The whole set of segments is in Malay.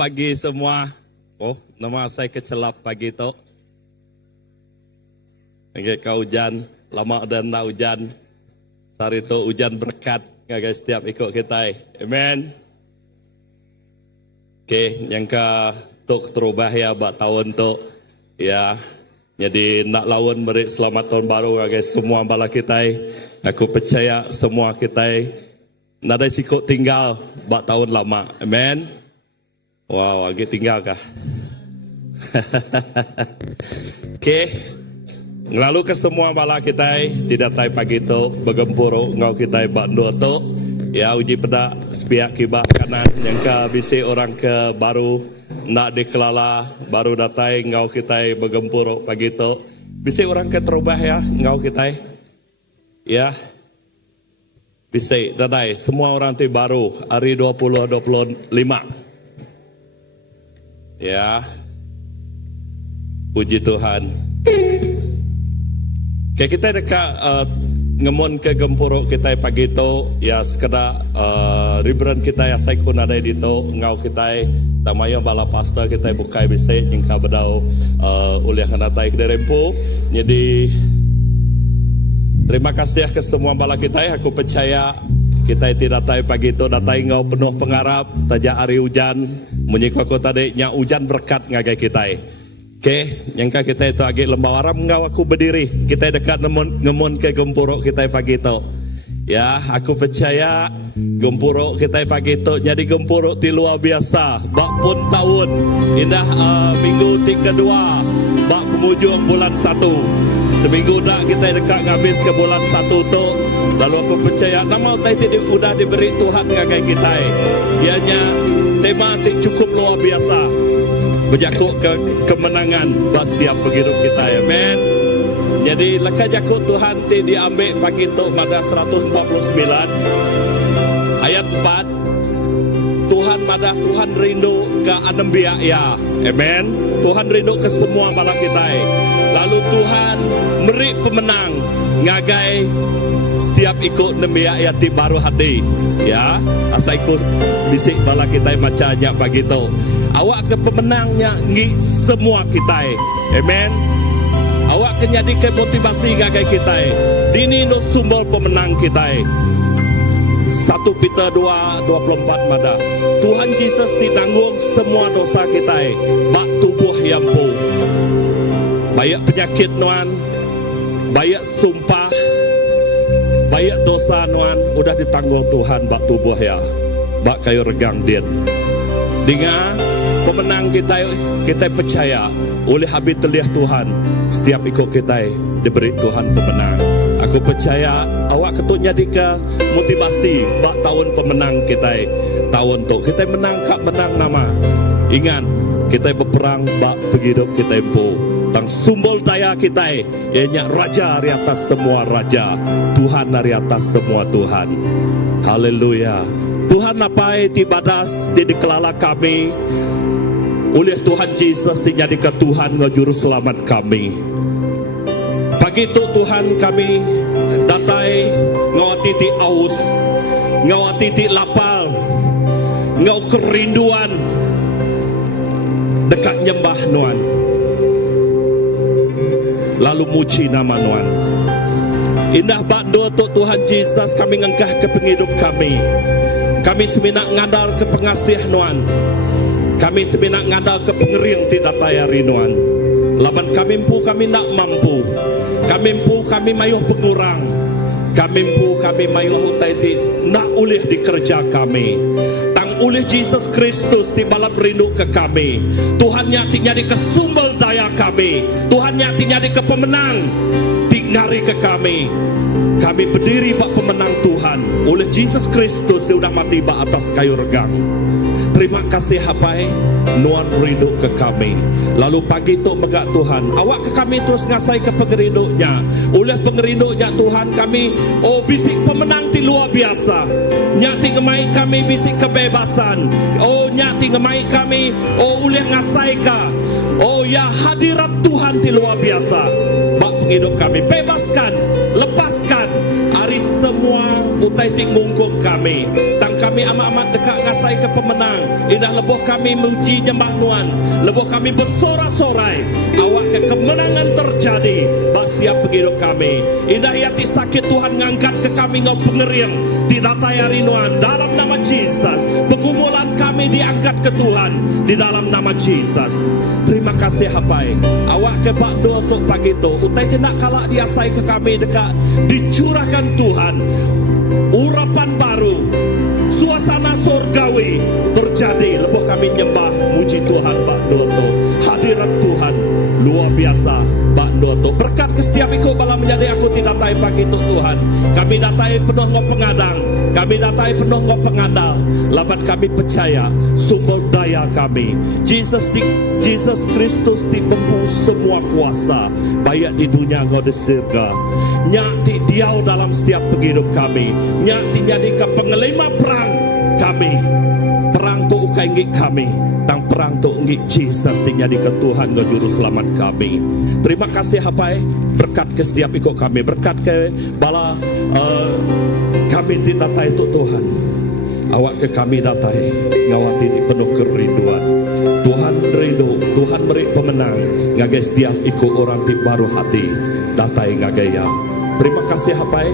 pagi semua. Oh, nama saya kecelap pagi tu. Ngagai kau hujan, lama dan tak hujan. Hari tu hujan berkat ngagai setiap ikut kita. Amen. Okay, yang ka tok terubah ya bak tahun tu. Ya. Jadi nak lawan beri selamat tahun baru ngagai semua bala kita. Aku percaya semua kita nada sikut tinggal bak tahun lama. Amen. Wow, agak tinggal kah? Okay. Lalu ke semua bala kita tidak tay pagi tu bergempur ngau kita bandu tu. Ya uji pedak sepiak kibak kanan yang ke bisi orang ke baru nak dikelala baru datai ngau kita bergempur pagi tu. Bisi orang ke terubah ya ngau kita. Ya. Bisi datai semua orang ti baru hari 2025. Ya, puji Tuhan. Okay, kita dekat ngemon ke gempuruk kita pagi tu, ya sekedar ribran kita ya saya kun ada di tu ngau kita, tamaya bala pastor kita bukai bisik yang kau berdau oleh kanatai ke rempu. Jadi terima kasih ke semua bala kita. Aku percaya kita tidak tahu pagi itu datai ngau penuh pengarap tajak hari hujan menyikau tadi nya hujan berkat ngagai kita. Okay, yang kita itu agak lembah waram ngau aku berdiri kita dekat ngemun ke gempuruk kita pagi itu. Ya, aku percaya gempuruk kita pagi itu jadi gempuruk ti luar biasa. Bak pun tahun indah minggu kedua bak penghujung bulan 1. Seminggu dah kita dekat habis ke bulan 1 tu. Lalu aku percaya nama tadi sudah diberi Tuhan ngagai kita. Ianya tema cukup luar biasa. Berjakuk ke kemenangan bagi setiap penghidup kita. Amen. Jadi lekas jakuk Tuhan ti diambil pagi tu pada 149 ayat 4. Tuhan madah Tuhan rindu ke anambia ya. Amen. Tuhan rindu ke semua bala kita. Lalu Tuhan beri pemenang ngagai setiap ikut nambia ayat baru hati. Ya, asal ikut bisik bala kita macamnya pagi tu. Awak ke pemenangnya ngi semua kita. Amen. Awak ke jadi ke motivasi ngagai kita. Dini no sumber pemenang kita. 1 Peter 2:24 mada. Tuhan Yesus ditanggung semua dosa kita. Bak tubuh yang pu. Banyak penyakit nuan, banyak sumpah, banyak dosa nuan udah ditanggung Tuhan bak tubuh ya. Bak kayu regang din. Dengar pemenang kita percaya oleh habis terlihat Tuhan setiap ikut kita diberi Tuhan pemenang. Aku percaya awak ketuknya dika motivasi bak tahun pemenang kita. Tahun tu kita menang kak menang nama. Ingat kita berperang bak penghidup kita empu. Tang sumber daya kita ianya raja di atas semua raja, Tuhan dari atas semua Tuhan. Haleluya. Tuhan apa tibadas dikelala kami oleh Tuhan Yesus dijadikan Tuhan ngajuru selamat kami. Pagi itu Tuhan kami datai ngawati ti aus, ngawati ti lapar, ngau kerinduan dekat nyembah nuan. Lalu muji nama nuan. Indah bakdo tu Tuhan Yesus kami ngangkah ke penghidup kami. Kami seminak ngandal ke pengasih nuan. Kami seminak ngandal ke pengering tidak tayari nuan. Laban kami mampu kami nak mampu. Kami mampu kami mayuh pengurang. Kami mampu kami mayuh utai nak ulih di kerja kami. Oleh Yesus Kristus di balam rindu ke kami. Tuhan nyati nyari ke sumber daya kami. Tuhan nyati nyari ke pemenang tinggali ke kami. Kami berdiri bak pemenang Tuhan oleh Yesus Kristus yang sudah mati bak atas kayu regang. Terima kasih hapai nuan rindu ke kami. Lalu pagi itu megak Tuhan awak ke kami terus ngasai ke pengerindunya. Oleh pengerindunya Tuhan kami bisik pemenang ti luar biasa. Nyati ngemai kami bisik kebebasan. Nyati ngemai kami oleh ngasai ka. Ya hadirat Tuhan ti luar biasa. Bak penghidup kami bebaskan, lepaskan hari semua utai tik mungkung kami. Tang kami amat-amat dekat ngasai ke pemenang. Indah leboh kami muji nyembah Nuan. Leboh kami bersorak-sorai. Awak ke kemenangan terjadi bak setiap penghidup kami. Indah yati sakit Tuhan ngangkat ke kami ngau pengeriang. Tidak tayari Nuan dalam nama Jesus. Pergumulan kami diangkat ke Tuhan di dalam nama Jesus. Terima kasih Hapai. Awak ke bak doa untuk pagi tu. Utai tidak kalak diasai ke kami dekat dicurahkan Tuhan urapan baru, suasana surgawi terjadi. Lepas kami nyembah muji Tuhan bak doa tu. Hadirat Tuhan luar biasa bak doa tu. Berkat ke setiap ikut bala menjadi aku tidak tahu pagi tu Tuhan. Kami datai penuh ngau pengadang, kami datai penuh ngau pengandal. Laban kami percaya sumber daya kami Jesus Kristus dibempu semua kuasa, baik di dunia ngau di surga. Nyak di diau dalam setiap penghidup kami. Nyak dijadikan pengelima perang kami. Perang tu ukai ngik kami. Tang perang tu ngik Jesus dijadikan Tuhan ngau juru selamat kami. Terima kasih Hapai. Berkat ke setiap ikut kami. Berkat ke bala kami didatai tu Tuhan. Awak ke kami datai ngawati di penuh kerinduan. Tuhan rindu, Tuhan beri pemenang ngagai setiap ikut orang di baru hati datai ngagaya. Terima kasih Hapai.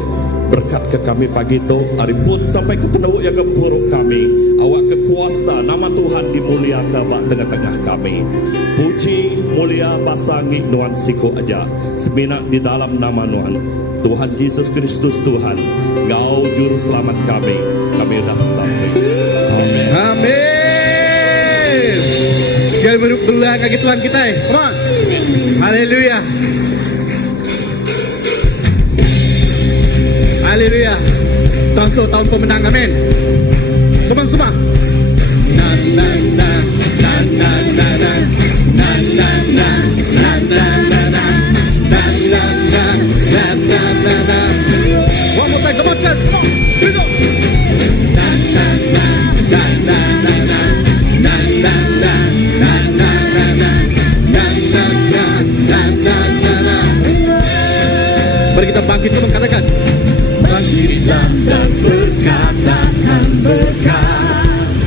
Berkat ke kami pagi itu. Hari pun sampai ke penuh yang kepuruk kami. Awak kekuasa nama Tuhan dimuliakan bak tengah-tengah kami. Puji mulia basangi Nuan siku aja. Seminak di dalam nama Nuan Tuhan Yesus Kristus Tuhan. Ngau juru selamat kami. Kami dah sampai. Amin. Amin. Sekali berdoa kaki Tuhan kita. Come on. Haleluya. Haleluya. Tahun pemenang. Amin. Come on semua. Na na na na na na na na na na na na na na na na na na. One more time. Come on, church. Come on. Here we go. Na na na na na na na na na na na na na na na na. Mari kita bangkit dulu katakan. Bangkitlah dan berkatakan berkat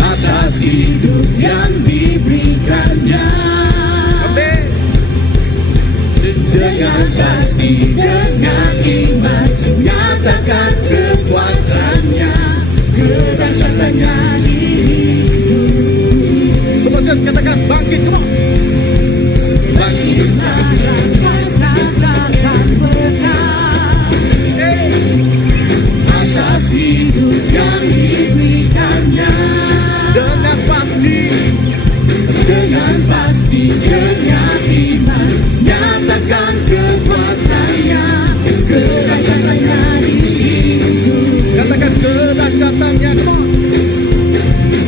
atas hidup yang diberikannya. Amin. Dengan pasti, dengan iman, menyatakan kekuatannya, kedahsyatannya di hidup. Semua just katakan bangkit, come on. Bangkitlah dan berkatakan berkat atas hidup yang diberikannya. Dengan pasti, dengan iman, nyatakan kekuatannya, kedahsyatannya di hidup. Katakan kedahsyatannya, come on.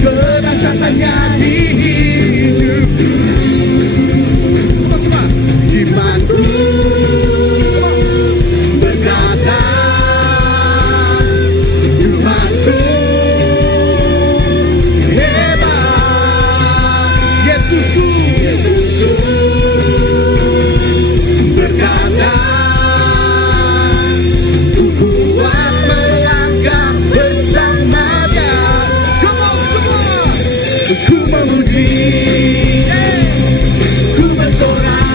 Kedahsyatannya di hidup. Kita semua. Imanku berkata, Tuhanku hebat. Yesusku berkata, ku kuat melangkah bersamanya. Come on semua. Ku memuji, ku bersorak,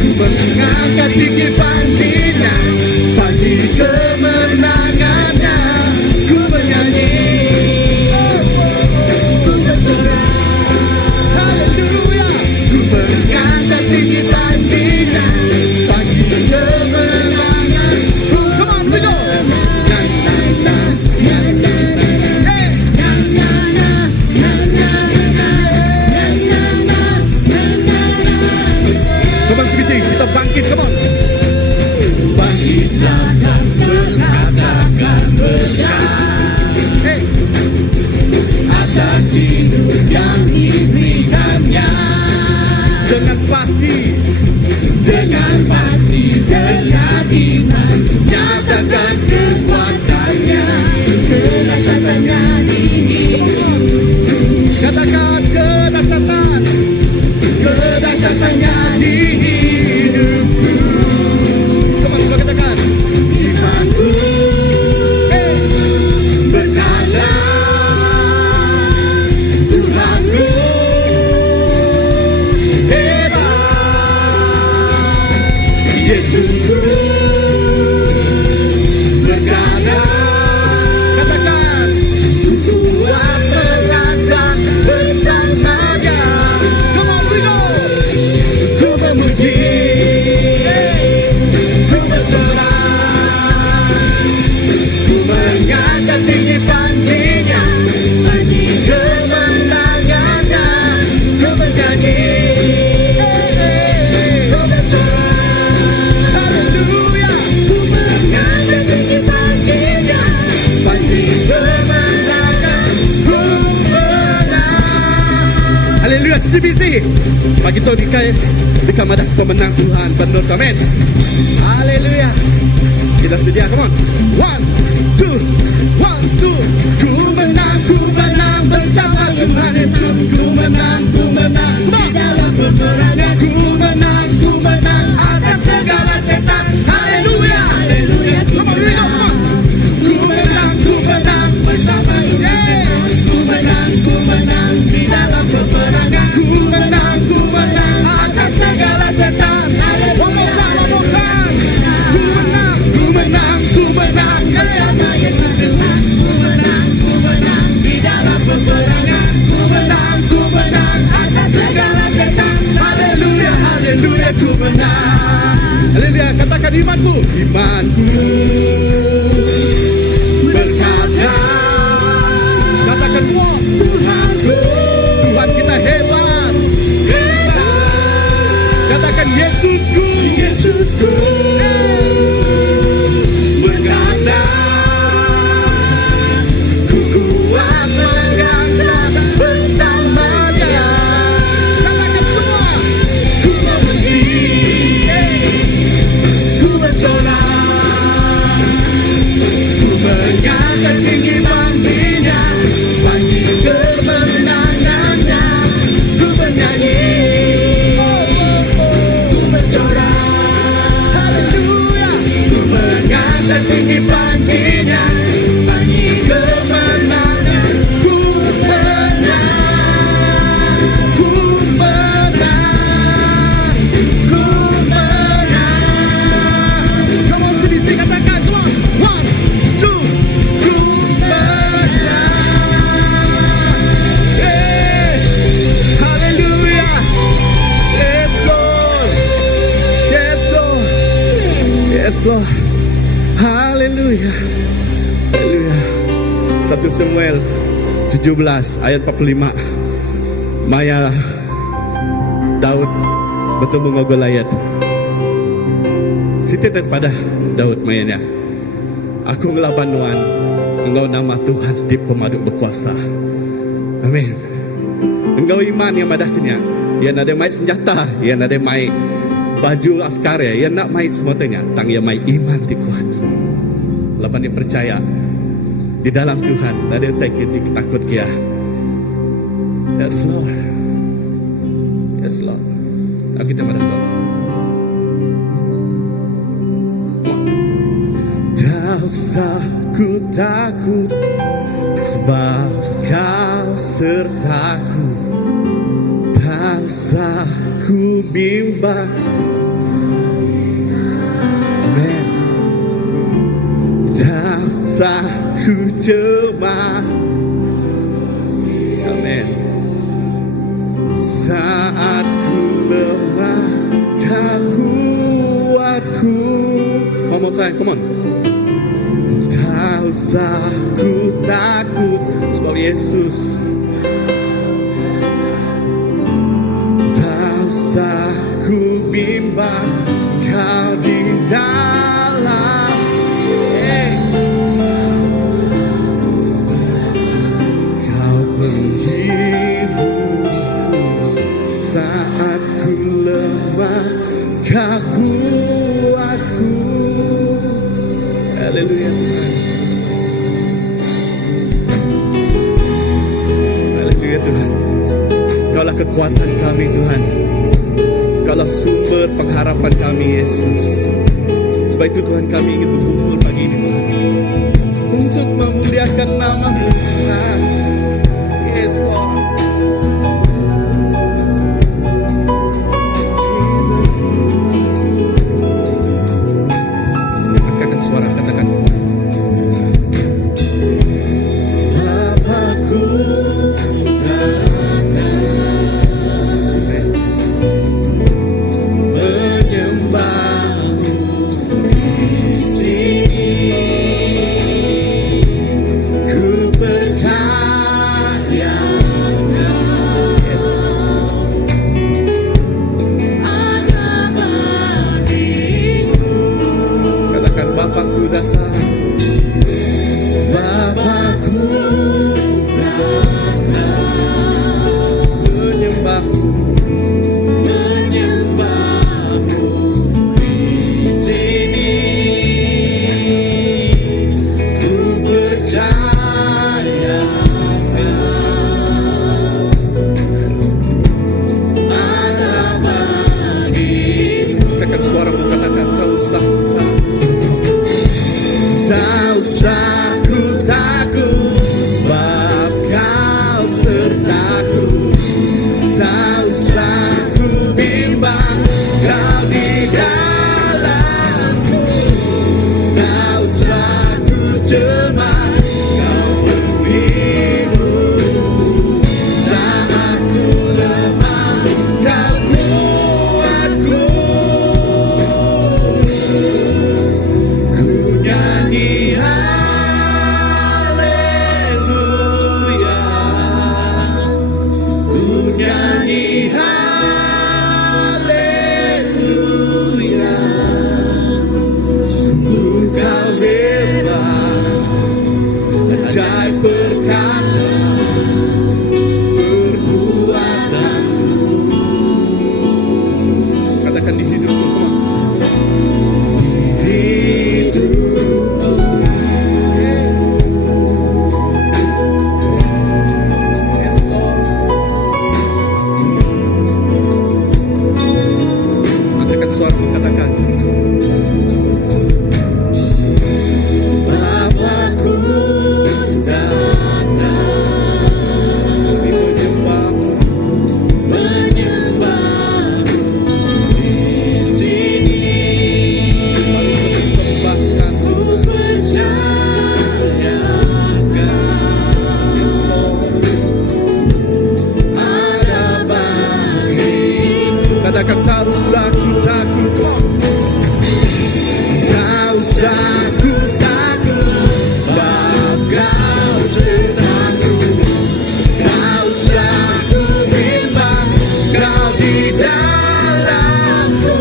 ku mengangkat tinggi panjinya, panji kemenangannya. Ku bernyanyi, ku bersorak, haleluya. Ku mengangkat tinggi panjinya, panji kemenangan. Come on, we go. Na na na na na na. Hey. Na na na na na na na na na na. Come on, sebisi kita bangkit, come on. Bangkitlah dan berkatakan berkat. Hey. Atas hidup yang diberikannya. Yesusku berkata, katakan, ku kuat melangkah bersamanya. Come on, we go. Ku memuji, ku bersorak, ku mengangkat tinggi panjinya, bagi kemenangannya, ku bernyanyi. Haleluya, CBC. Bagi tu di kamadah pemenang Tuhan penuh, amin. Haleluya. Kita sedia, come on. 1, 2, 1, 2. Ku menang bersama Tuhan Yesus. Ku menang di dalam peperangan. Ku menang atas segala setan. Haleluya, haleluya. Come on, come on. Ku menang bersama Tuhan. Ku menang di dalam peperangan. Ku menang atas segala setan. One more time. Ku menang bersama Yesus Tuhan. Ku menang di dalam peperangan. Ku menang atas segala setan. Haleluya, haleluya, ku menang. Haleluya, katakan imanku. Imanku berkata, katakan wow, Tuhanku, Tuhan kita hebat. Katakan Yesusku, Yesusku berkata, ku kuat melangkah bersamanya. Katakan semua, ku memuji, ku bersorak, ku mengangkat tinggi panjinya, bagi kemenangannya, ku bernyanyi. Tinggi panjinya, bagi kemenangan, ku menang, ku menang, ku menang. Come on, CBC, katakan, come on, 1, 2, ku menang. Hey, hallelujah, yes Lord, yes Lord, yes Lord. Haleluya. Haleluya. 1 Samuel 17 ayat 45. Maya Daud bertemu dengan Goliat. Siti daripada Daud mayanya. Aku ngelaban Tuhan, engkau nama Tuhan di pemadu berkuasa. Amin. Engkau iman yang madahnya. Yang ada mai senjata, yang ada mai baju askar ya, yang nak mai semuanya. Tang yang mai iman di kuat. Lapan yang percaya di dalam Tuhan, ada yang takut kia. Yes Lord, yes Lord. Nah, kita pada Tuhan. Tak usah ku takut, sebab Kau sertaku. Tak usah ku bimbang. Amen. Tak usah ku cemas. Amin. Saat ku lemah, Kau kuatku. One more time, come on. Tak usah ku takut, sebab Yesus. Tak usah ku bimbang, Kau di dalam. Kau menghiburku saat ku lemah, Kau kuatku. Haleluya. Haleluya Tuhan. Kaulah kekuatan kami Tuhan. Kaulah sumber pengharapan kami Yesus. Sebab itu Tuhan kami ingin berkumpul pagi ini Tuhan, untuk memuliakan nama-Mu Tuhan. Yes Lord. Katakan tak usah ku takut. Tak usah ku takut, sebab kau sertaku. Tak usah ku bimbang, kau di dalamku.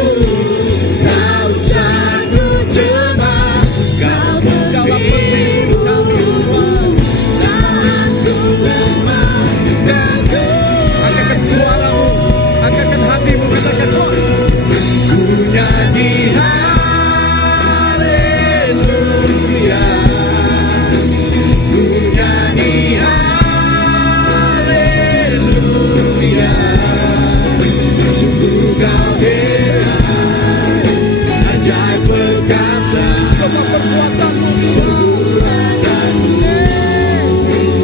Tak usah ku cemas, kau berpimpin kami Tuhan. Saat ku lemah dan ku angkatkan suaramu, angkatkan hatimu, katakan oh. Ku nyanyi haleluya, ku nyanyi haleluya. Sungguh kau Tuhan, ajaib perkasa. Semua perbuatanmu Tuhan,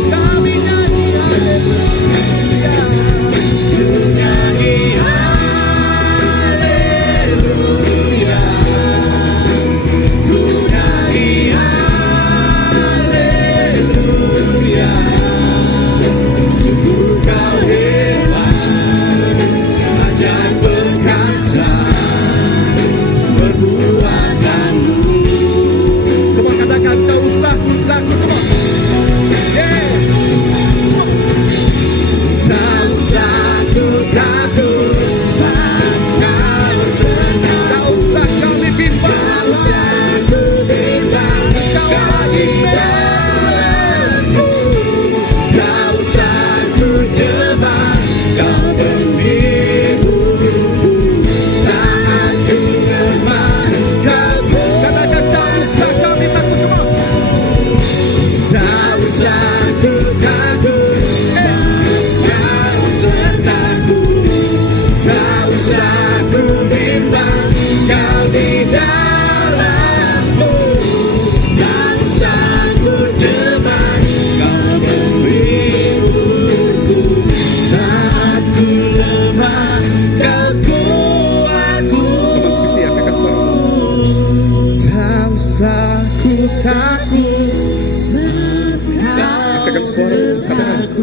kami nyanyi haleluya. Ku nyanyi haleluya, ku nyanyi haleluya. Sungguh kau hebat, ajaib perkasa perbuatanmu. Come on, katakan tak usah ku takut. Come on, yeah. Tak usah ku takut, sebab kau sertaku. Tak usah kau dibimbang, tak usah ku bimbang, kau di dalamku. Tak usah ku cemas, kau bermimpiku. Saat ku lemah, kau katakan tak usah kami takut. Come on. Tak usah ku takut, kau sertaku. Tak usah ku bimbang, kau di dalamku. Tak usah ku cemas, kau bermimpiku. Saat ku lemah, kau kuatku. Terus bisa angkatkan suaramu. Tak usah ku takut, angkatkan suaramu, katakan.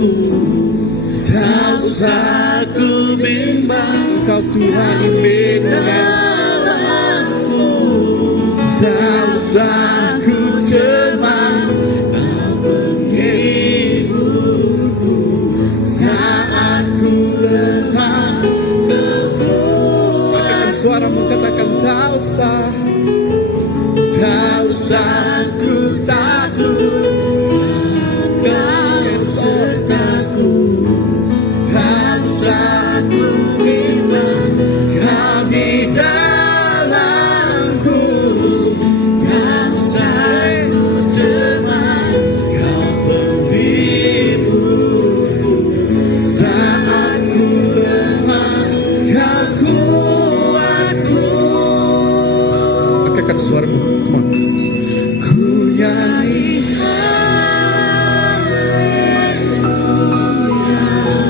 Tak usah ku bimbang, kau Tuhan di dalamku. Tak usah ku cemas, kau penghiburku. Saat ku lemah, angkatkan suaramu, katakan tak usah. Tak usah ku takut, kau sertaku. Tak usah ku bimbang, kau di dalamku. Tak usah ku cemas, kau penghiburku. Saat ku lemah, kau kuatku. Angkatkan suaramu, come on. Ku nyanyi haleluya,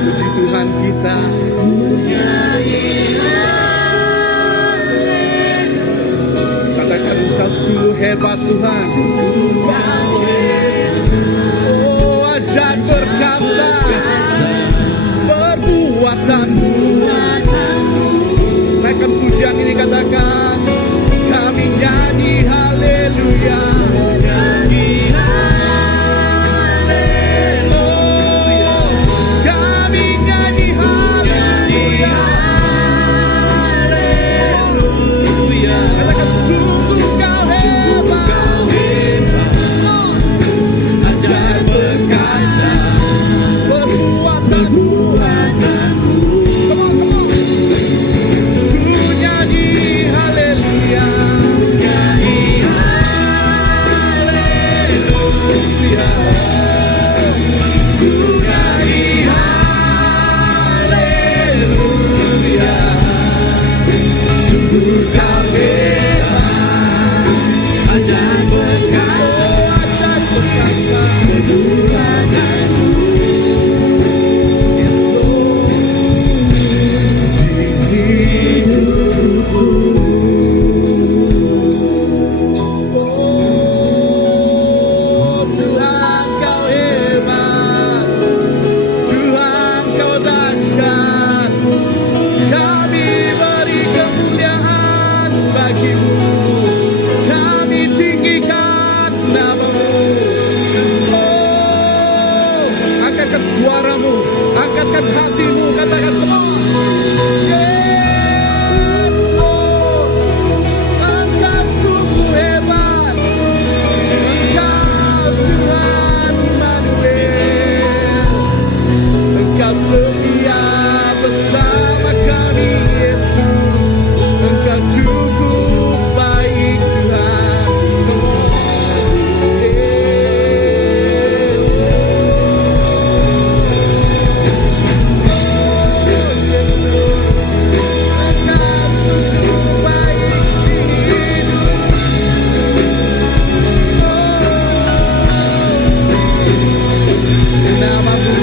puji Tuhan kita. Ku nyanyi haleluya, katakan engkau sungguh hebat Tuhan. Oh, ajaib perkasa perbuatanmu. Naikkan pujian ini, katakan kami nyanyi haleluya. Kami nyanyi haleluya. Katakan sungguh kau hebat. bagimu. Kami tinggikan namamu. Oh, angkatkan suaramu, angkatkan hatimu, katakan Tuhan. Yes, Lord. Engkau sungguh hebat. Engkau Tuhan Immanuel. Engkau setia bersama kami, Yesus. Engkau cukup baik, Tuhan. Engkau cukup baik di hidup. Namamu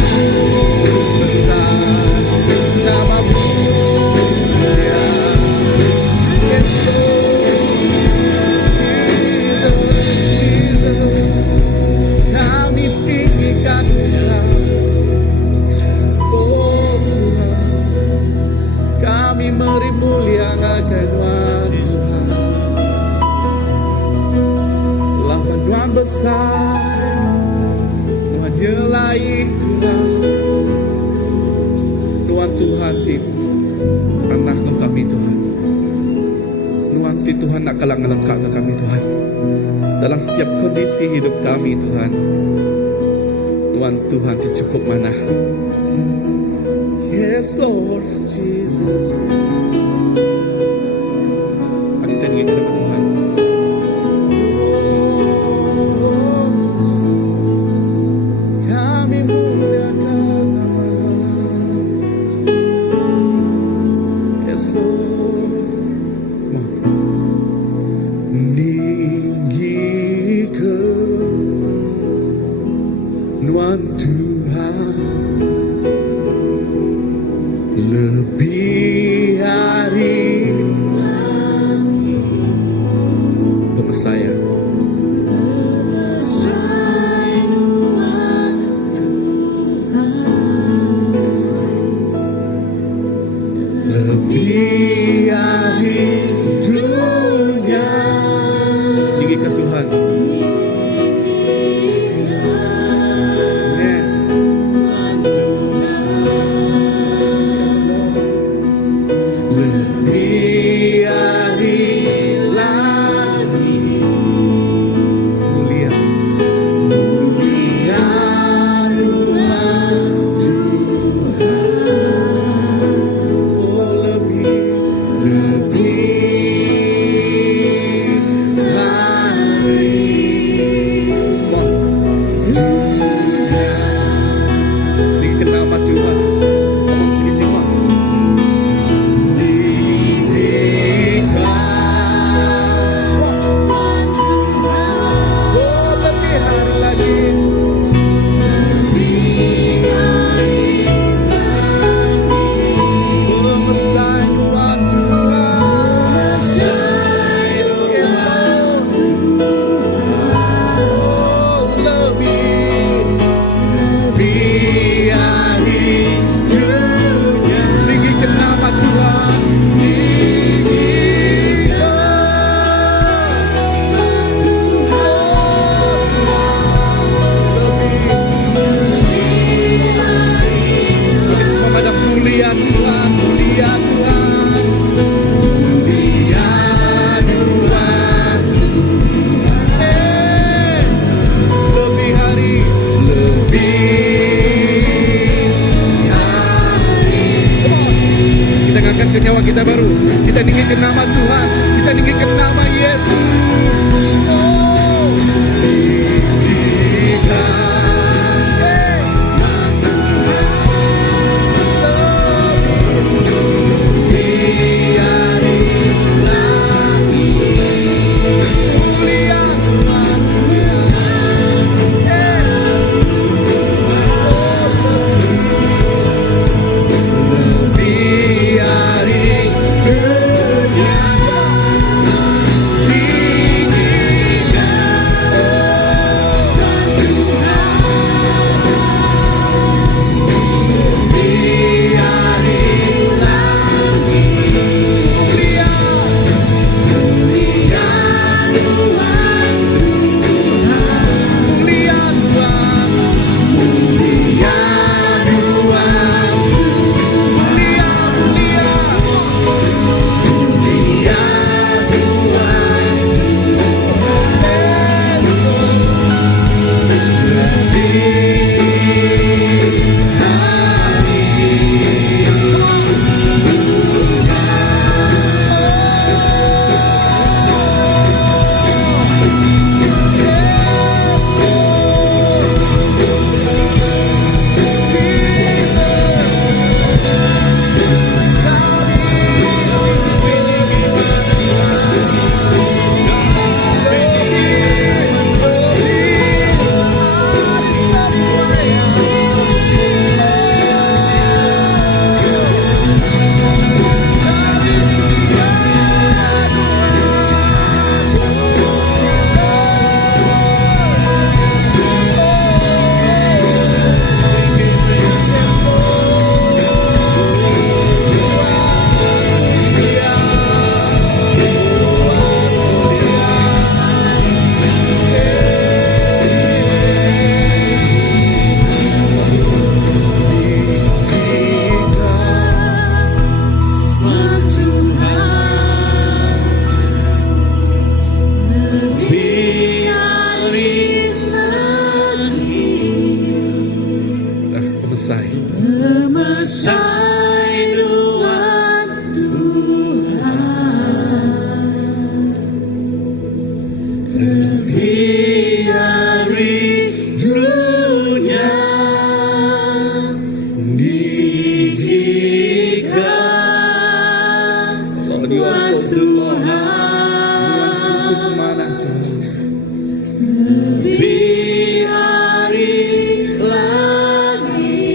besar, namamu mulia. Yes, Lord. Jesus, kami tinggikan Engkau. Oh Tuhan, kami beri mulia akan Tuhan. Lawan Tuhan besar, Tuhan nyelai Tuhan. Tuhan tim tanah kau kami Tuhan. Nuanti Tuhan nak kalang-kalang ke kami Tuhan. Dalam setiap kondisi hidup kami Tuhan. Tuhan Tuhan cukup mana. Yes Lord Jesus. Mari kita ingin kepada Tuhan. Oh Tuhan, kami muliakan nama-Mu. Yes Lord. Tinggi ke Nuan Tuhan, lebih hari Pemasaya. Yes, Lord. Lebih hari dunia. Tinggi ke Tuhan. Nyawa kita baru, kita tinggikan nama Tuhan, kita tinggikan nama Yesus. Oh, You are so good, Lord. Nuan cukup mana Tuhan. Lebih hari lagi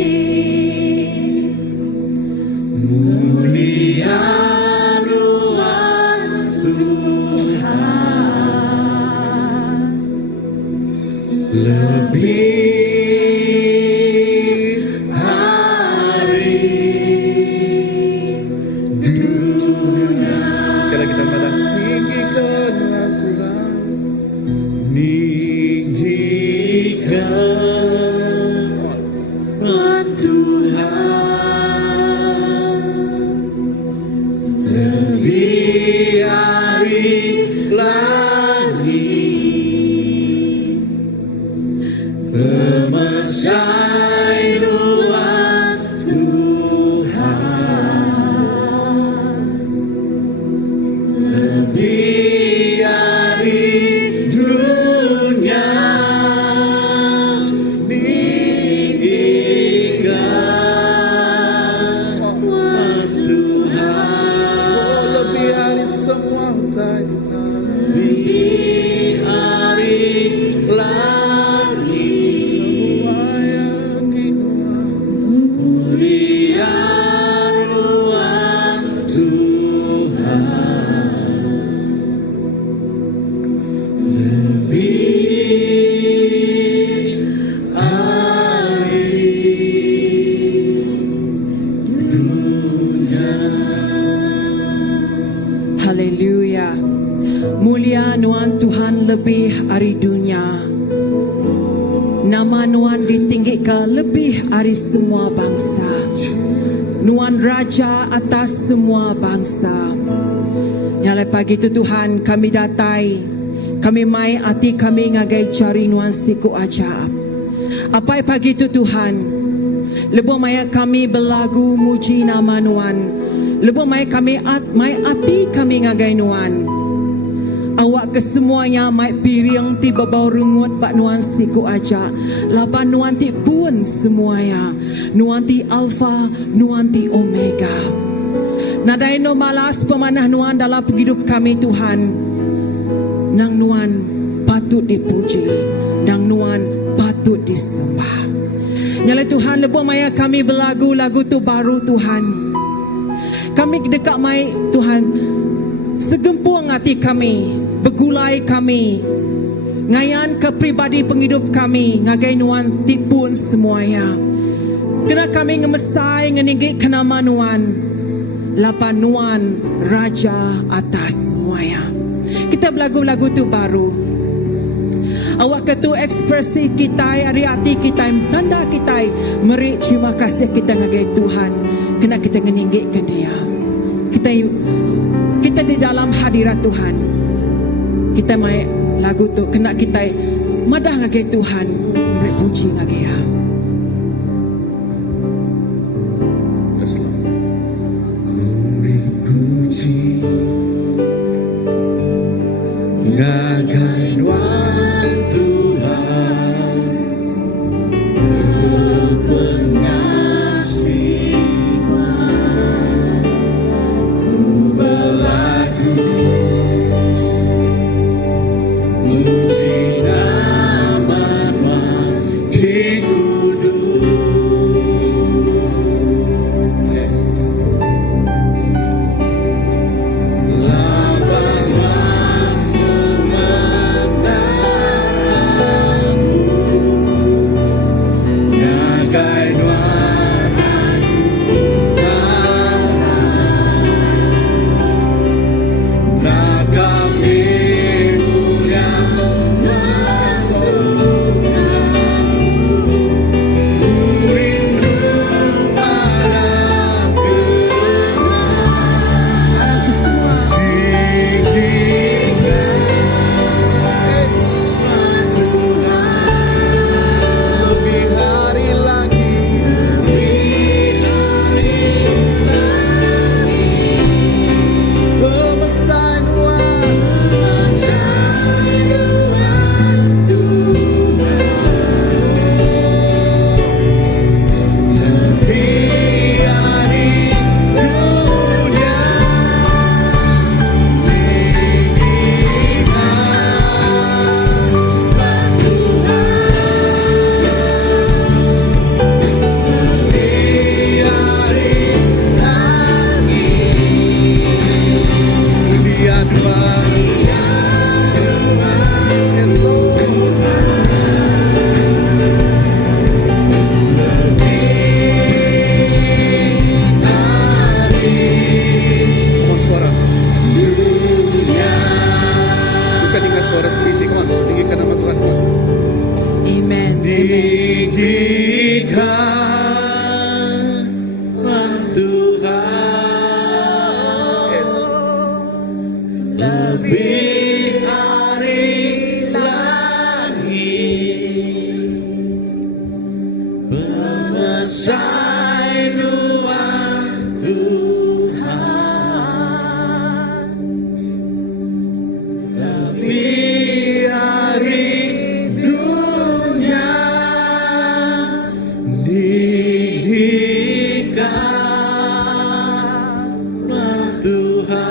mulia Nuan Tuhan. Lebih hari dunia. Sekali lagi kita pada tinggikan Nuan Tuhan. Tinggikan Nuan Tuhan. Lebih hari lagi Pemesai Nuan Tuhan. Lebih hari dunia tinggikan Nuan Tuhan. Lebih hari semua Tuhan. Lebih hari lagi semua yang Nuan. Mulia Nuan Tuhan. Lebih hari dunia. Haleluya. Mulia Nuan Tuhan lebih hari dunia. Nama Nuan ditinggikan lebih hari semua bangsa. Nuan Raja atas semua bangsa. Nyalai pagi itu Tuhan kami datai. Kami mai hati kami ngagai cari Nuan siku ajaib. Apa pagi itu Tuhan. Lebuh maya kami berlagu muji nama Nuan. Lebuh maya kami mai hati kami ngagai Nuan. Awak kesemuanya mai piring ti babau rungut bak Nuan siku aja. Laban Nuan ti pun semuanya. Nuan ti alfa, Nuan ti omega. Nadai no malas pemanah Nuan dalam hidup kami Tuhan. Nang Nuan patut dipuji, nang Nuan patut disembah. Nyala Tuhan lebuh maya kami berlagu-lagu tu baru Tuhan. Kami dekat mai Tuhan. Segempuang hati kami, bergulai kami, ngayan kepribadi penghidup kami, ngagai Nuan tipun semuanya. Kena kami ngemesai ngeninggi kenama Nuan, lapan Nuan Raja atas semuanya. Kita berlagu-lagu tu baru. Awak ketu ekspresi kita, hari hati kita, tanda kita, meri terima kasih kita ngagai Tuhan. Kena kita ngeninggikan dia. Kita di dalam hadirat Tuhan. Kita mai lagu tu kena kita madah ngagai Tuhan, meri puji ngagai dia. Puji ngagai Nuan Tuhan, pengasih Tuhan. Ku berlagu puji nama Tuhan di kudus. lebih hari lagi selesai nuan Tuhan, lebih hari dunia dihikmat Tuhan,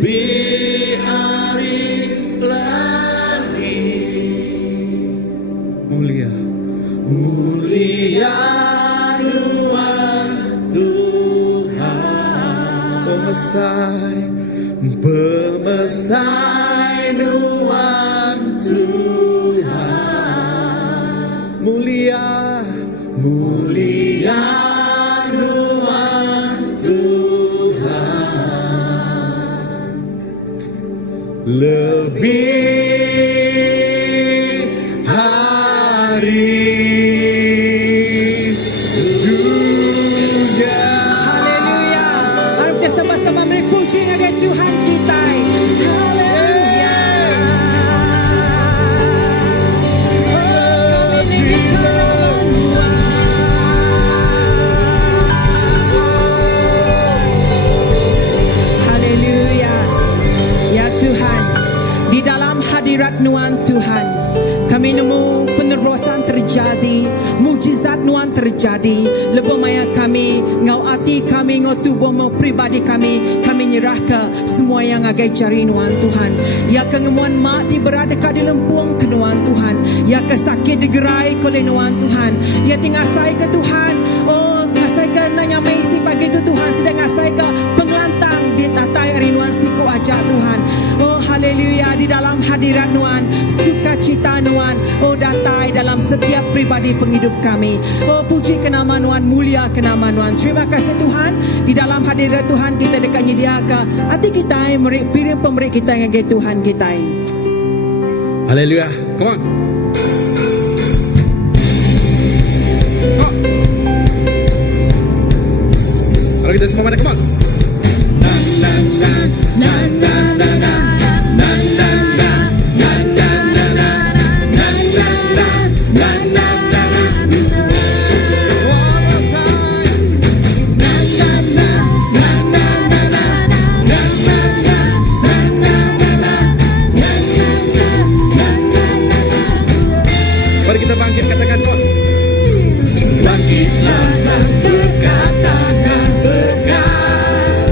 lebih hari lagi mulia nuan Tuhan, pemesai nuan Tuhan, mulia nuan Tuhan, lebih hari dunia. Haleluya. Harap kita sama-sama beri puji kepada Tuhan kita. Haleluya. Oh, ini haleluya. Ya Tuhan, di dalam hadirat Nuan Tuhan, kami nemu penerosan terjadi, mujizat Nuan terjadi. Lebih maya kami, ngau hati kami, ngau tubuh mau pribadi kami nyerah ke semua yang agai cari Nuan Tuhan. Ya kengemuan mati berada di lempung ke Nuan Tuhan. Ya kesakit digerai oleh Nuan Tuhan. Ya tinggal saya ke Tuhan. Oh, ngasai ke nanya meisi pagi itu Tuhan. Sedang ngasai ke pengelantang di tatai hari Nuan siku aja Tuhan. Oh haleluya, di dalam hadirat Nuan, sukacita Nuan, oh datai dalam setiap pribadi penghidup kami. Oh puji ke nama Nuan, mulia ke nama Nuan. Terima kasih Tuhan, di dalam hadirat Tuhan kita dekatnya dia ke hati kita, piring pemberi kita yang ke Tuhan kita. Haleluya, come on. Oh. Kalau kita semua pada come on. Na na na na na na na. Mari kita bangkit, katakan kok. Bangkitlah dan berkatakan berkat.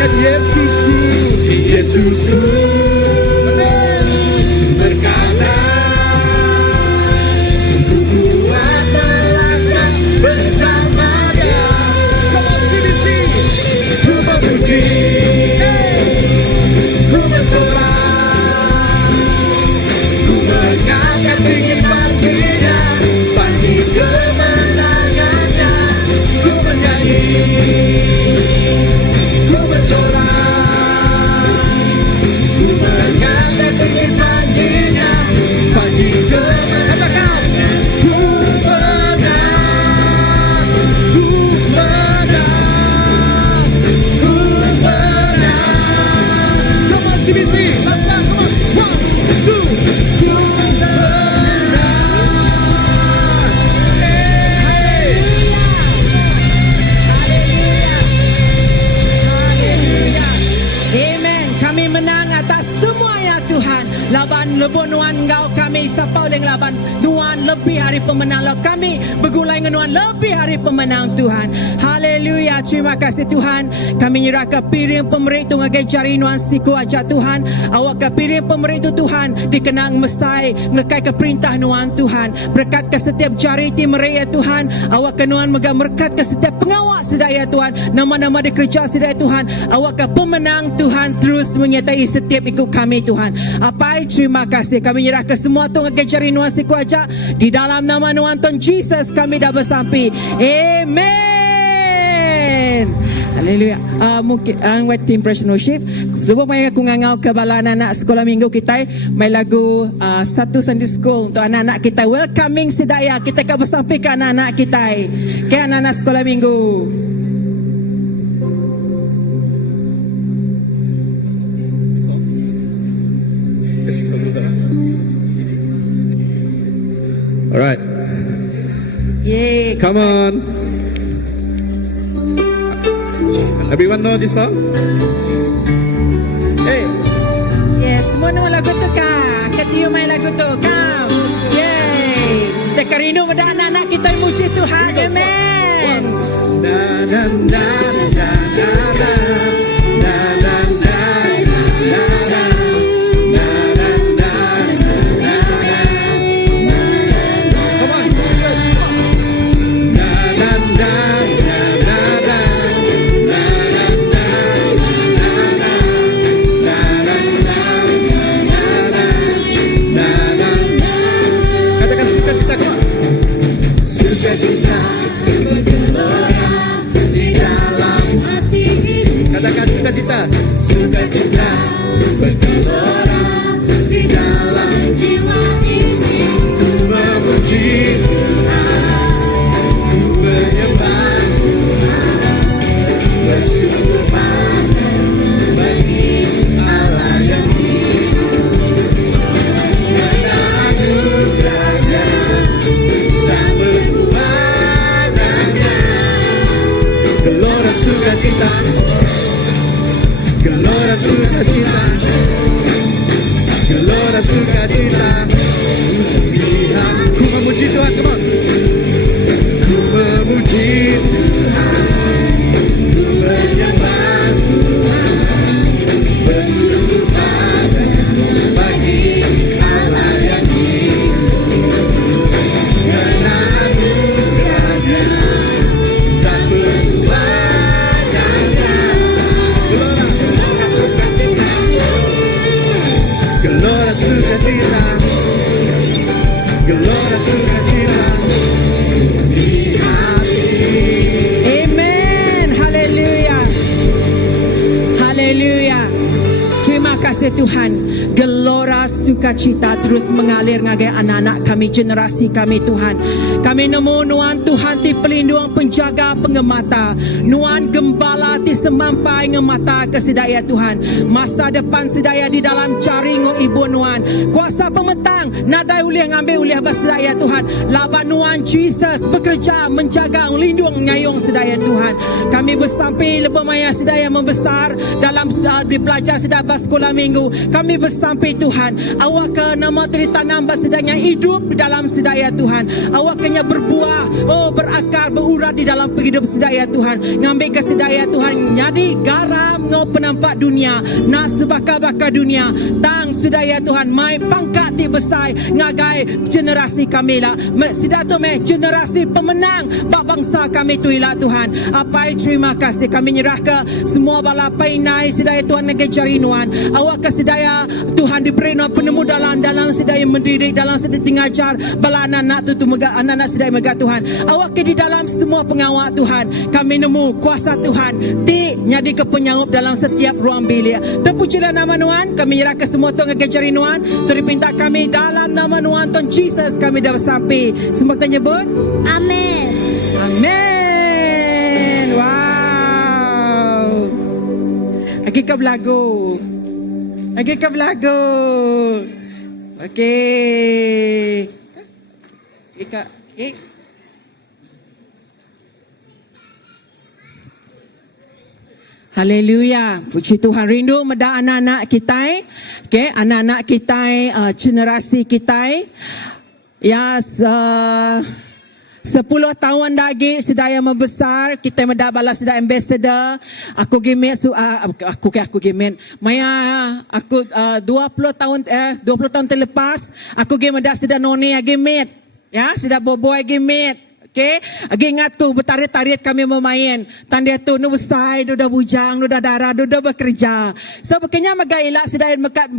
Katakan Yesusku, Yesusku. Berkata, ku kuat melangkah bersama Dia. Ku memuji, ku bersorak, ku mengangkat tinggi panjinya, panji kemenangannya. Ku menyanyi, ku bersorak, ku mengangkat tinggi panjinya, panji kemenangannya. Ku menang, ku menang, ku menang. Come on, CBC, come on, 1, 2, ku menang. Amen. Kami menang atas semua ya Tuhan. Laban lebih Nuan Engkau kami sapa oleh laban Nuan lebih hari pemenang lah. Kami bergulai dengan Nuan lebih hari pemenang Tuhan. Haleluya. Terima kasih Tuhan. Kami nyerahkan piring pemerintah tu ngagai jari Nuan siku aja Tuhan. Awak ke piring pemerintah Tuhan dikenang mesai ngekai ke perintah Nuan Tuhan. Berkat ke setiap jari tim mereka Tuhan. Awak ke Nuan megah berkat ke setiap pengawal sedaya Tuhan. Nama-nama dikerja sedaya Tuhan. Awak ke pemenang Tuhan terus menyertai setiap ikut kami Tuhan. Apa terima kasih. Kami nyerah ke semua tu ngagai jari Nuan siku aja. Di dalam nama Nuan Tuhan Jesus kami dah bersampai. Amen. Haleluya. Mungkin buat team Praise and Worship. Sebab mai aku ngangau ke bala anak sekolah minggu kita mai lagu satu Sunday School untuk anak-anak kita. Welcoming sedaya kita akan bersampaikan anak-anak kita. Ke anak-anak sekolah minggu. Alright, Yay. come on. Everyone know this song? Hey, Yes, semua nama lagu tu kah? Ketiu main lagu tu kau. Yay. Kita kerindu pada anak-anak kita yang muji Tuhan. Amen. na na na na na na. Na na na na na na. Na na na na na na. Come on, children. Na na na na na na. Na na na na na. Na na na na na. Na na na. Katakan sukacita, come on. Sukacita bergelora di dalam hati ini. Katakan sukacita, sukacita bergelora di dalam jiwa ini. Ku memuji Tuhan, ku menyembah Tuhan, bersyukur pada bagi Allah yang hidup. Karena anugerahnya tak berkuatnya. Gelora sukacita, gelora sukacita, gelora sukacita. Lihat, ku memuji Tuhan, come on. Ku memuji Tuhan, ku menyembah Tuhan, bersyukur pada bagi Allah yang hidup. Karena anugerahnya tak berkuatnya. Gelora sukacita, gelora sukacita di hati. Amen. Haleluya. Haleluya. Terima kasih Tuhan. Gelora sukacita terus mengalir ngagai anak-anak kami, generasi kami Tuhan. Kami nemu Nuan Tuhan ti pelindung, penjaga, pengemata. Nuan gembala ti semampai ngemata kesedaya Tuhan. Masa depan sedaya di dalam jaring ibu Nuan. Kuasa pemetang nadai ulih ngambil ulih bersedaya Tuhan. Laban Nuan Jesus bekerja menjaga melindung ngayong sedaya Tuhan. Kami bersampai lebih maya sedaya membesar dalam di pelajar sedaya sekolah minggu. Kami bersampai Tuhan. Awak Awak ke nama ditanam sedangnya hidup di dalam sedaya Tuhan. Awak kena berbuah, berakar, berurat di dalam hidup sedaya Tuhan. Ngambil ke sedaya Tuhan. Jadi garam ngau penampak dunia, nak sebaka-baka dunia. Tang sedaya Tuhan, mai pangkat ti besar ngagai generasi kami lah. Sidak tu generasi pemenang bak bangsa kami tu ilah Tuhan. Apa terima kasih kami nyerah ke semua bala painai sedaya Tuhan negeri jarinuan. Awak ke sedaya Tuhan diberi penemu dalam sedaya mendidik, dalam sedaya tingajar bala anak-anak tu mega anak-anak sedaya mega Tuhan. Awak ke di dalam semua pengawal Tuhan. Kami nemu kuasa Tuhan ti nyadi ke penyanggup dalam setiap ruang bilik. Terpujilah nama Tuhan. Kami nyerah ke semua Tuhan negeri jarinuan. Turi pinta kami dalam nama Tuhan Tuhan Jesus kami dah sampai. Semua kita nyebut Amin. Amin. Wow. Lagi ke belagu. Lagi ke belagu. Okey. Ika. Okay. Haleluya. Puji Tuhan. Rindu meda anak-anak kita. Okay. Anak-anak kita, generasi kita. Ya, 10 tahun lagi sedaya membesar kita mendapatlah sedaya ambassador. Aku gimet aku gimet maya aku 20 tahun terlepas aku gimet dah sedaya noni gimet ya sedaya boboy gimet. Okay, lagi ingat ku bertarit-tarit kami bermain. Tanda tu nu besar, nu dah bujang, nu dah darah, nu dah bekerja. So bekenya magailak sedaya mekat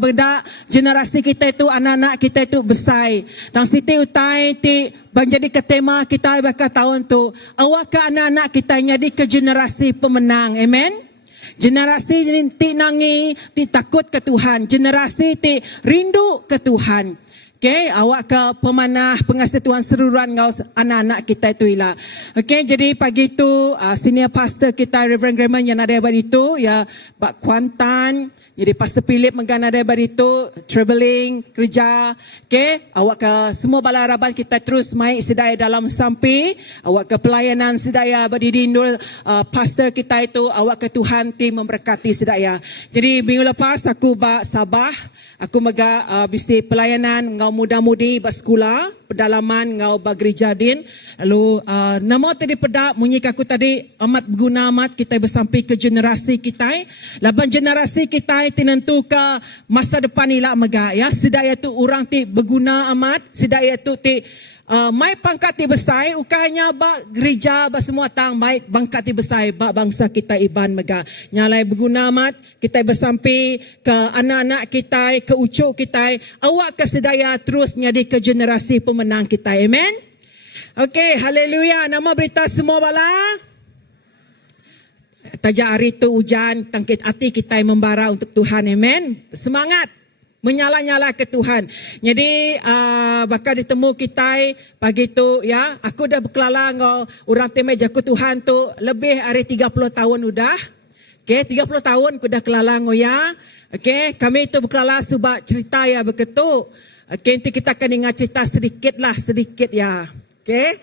benda generasi kita itu anak-anak kita itu besar. Tang siti utai ti menjadi ke tema kita bakal tahun tu. Awak ke anak-anak kita jadi ke generasi pemenang. Amen. Generasi ti nangi, ti takut ke Tuhan. Generasi ti rindu ke Tuhan. Okay, awak ke pemanah pengasih Tuhan seruruhan ngau anak-anak kita itu ilah. Okay, jadi pagi itu senior pastor kita Reverend Graham yang ada pada itu ya Pak Kuantan. Jadi Pastor Philip menggana ada pada itu travelling kerja. Okay, awak ke semua bala harapan kita terus mai sedaya dalam sampai. Awak ke pelayanan sedaya berdiri pastor kita itu awak ke Tuhan ti memberkati sedaya. Jadi minggu lepas aku bak Sabah, aku mega bisi pelayanan ngau muda-mudi bersekolah pedalaman ngau bageri din. Lalu nama tadi pedak munyi aku tadi amat berguna amat kita bersampai ke generasi kita. Laban generasi kita tentu ke masa depan ila mega ya sedaya tu orang ti berguna amat sedaya tu ti mai pangkat ti besar ukahnya ba gereja ba semua tang mai pangkat ti besar ba bangsa kita iban mega nyalai berguna amat kita bersampai ke anak-anak kita ke ucuk kita awak ke sedaya terus nyadi ke generasi pemenang kita. Amen. Okey, haleluya. Nama berita semua bala tajak hari tu hujan tangkit hati kita yang membara untuk Tuhan. Amen. Semangat menyala-nyala ke Tuhan. Jadi bakal ditemu kita pagi tu ya. Aku dah berkelala ngau orang temai jaku Tuhan tu lebih hari 30 tahun udah. Okay, 30 tahun aku dah kelala ngau ya. Okay, kami tu berkelala sebab cerita ya beketuk. Okay, nanti kita akan ingat cerita sedikit ya. Okay.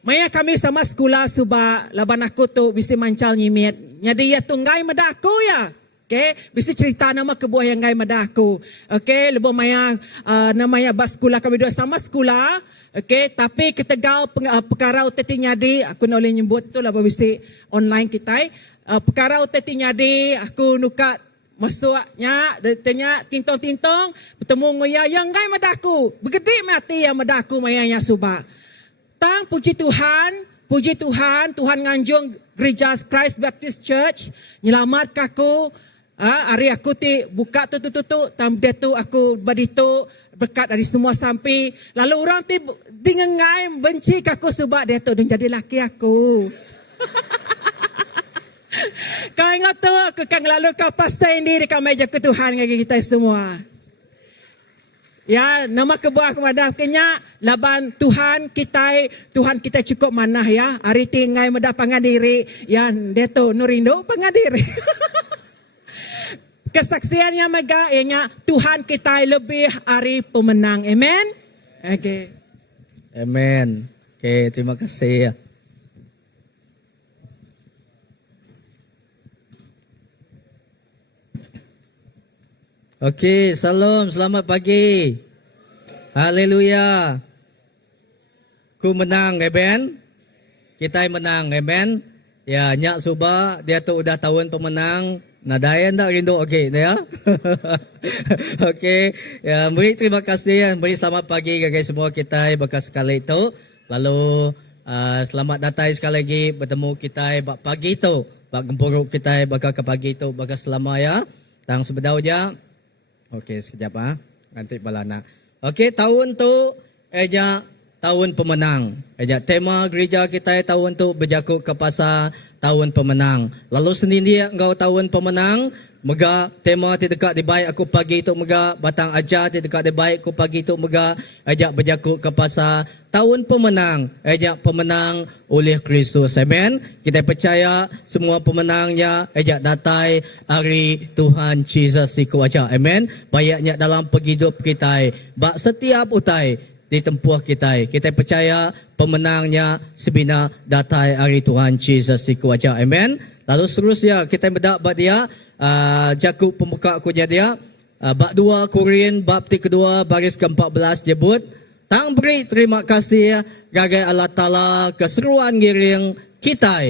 Maya kami sama sekolah subak laban aku tu bisa mancal nyimit. Jadi ya tunggai meda aku ya. Okay, bisa cerita nama kebuah yang gai meda aku. Okay, lebih maya namanya bas sekolah kami dua sama sekolah. Okay, tapi ketegal perkara uteti nyadi aku nak boleh nyebut tu lah bisa online kita. Perkara uteti nyadi aku nukat masuknya tanya tintong-tintong bertemu ngoya yang gai meda aku. Begede mati yang meda aku mayanya subak. Tang puji Tuhan, Tuhan nganjung Gereja Christ Baptist Church nyelamat aku. Hari aku ti buka tutup tam dia tu aku baditu berkat dari semua sampai. Lalu orang ti dengai benci aku sebab dia tu jadi laki aku. Kau ingat tu aku kan lalu kau pastai ini dekat meja ke Tuhan bagi kita semua. Ya, nama kebuah kepada kenya laban Tuhan kita cukup manah ya. Hari tinggai meda pangadiri ya dia tu nurindo pangadiri. Kesaksiannya mega ianya Tuhan kita lebih hari pemenang. Amen. Okay. Amen. Okay, terima kasih. Okey, salam, selamat pagi. Haleluya. Ku menang, amen. Kita menang, amen. Ya, nyak suba dia tu udah tahun pemenang. Nadayan tak rindu, okey, ya. Okey, ya, beri terima kasih, beri selamat pagi kepada semua kita bekas sekali itu. Lalu selamat datang sekali lagi bertemu kita pagi itu. Bak gempuruk kita bakal ke pagi itu bakal selama ya. Tang sebedau je. Okey, sekejap nanti balana. Okey, tahun tu eja tahun pemenang. Eja tema gereja kita tahun tu berjakut ke pasal tahun pemenang. Lalu sendiri engkau tahun pemenang, mega tema ti dekat di baik aku pagi tu mega batang ajar ti dekat di baik aku pagi tu mega eja berjakut ke pasal tahun pemenang. Eja pemenang oleh Kristus. Amen. Kita percaya semua pemenangnya eja datai hari Tuhan Yesus di kuaja. Amen. Bayaknya dalam penghidup kita. Bak setiap utai di tempuh kita. Kita percaya pemenangnya sebina datai hari Tuhan Yesus di kuaja. Amen. Lalu seterusnya kita mendapat dia jakub pembuka kuja dia bab 2 Korin bab kedua baris ke-14 jebut tang beri terima kasih gagai Allah Taala keseruan giring kita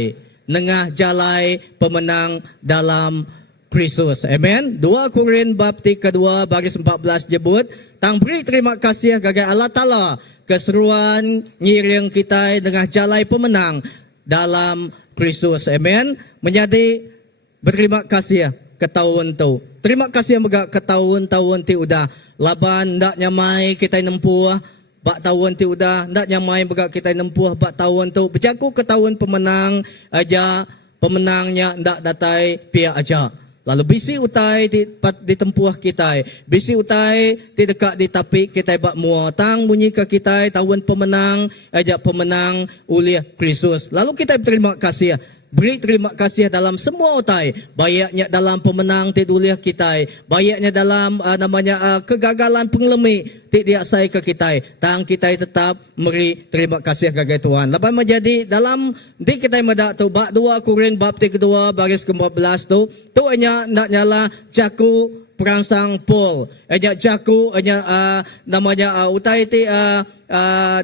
nengah jalai pemenang dalam Kristus. Amen. 2 Korin bab kedua baris 14 jebut tang beri terima kasih gagai Allah Taala keseruan ngiring kita nengah jalai pemenang dalam Kristus. Amen. Menjadi berterima kasih ke tahun tu. Terima kasih mega ke tahun-tahun ti udah laban ndak nyamai kita nempuh bak tahun ti udah ndak nyamai mega kita nempuh bak tahun tu berjaku ke tahun pemenang aja pemenangnya ndak datai pihak aja. Lalu bisi utai di tempuh kita, bisi utai di dekat di tapi kita bak mua tang bunyi ke kita tahun pemenang aja pemenang oleh Kristus. Lalu kita berterima kasih. Beri terima kasih dalam semua utai. Bayaknya dalam pemenang ti oleh kita. Bayaknya dalam kegagalan pengelemi ti dia sai ke kita. Tang kita tetap beri terima kasih kepada Tuhan. Lepas menjadi dalam di kita medak tu bab 2 Korin bab kedua baris ke-14 tu hanya nak nyala jaku perangsang Paul. Ejak jaku namanya utai ti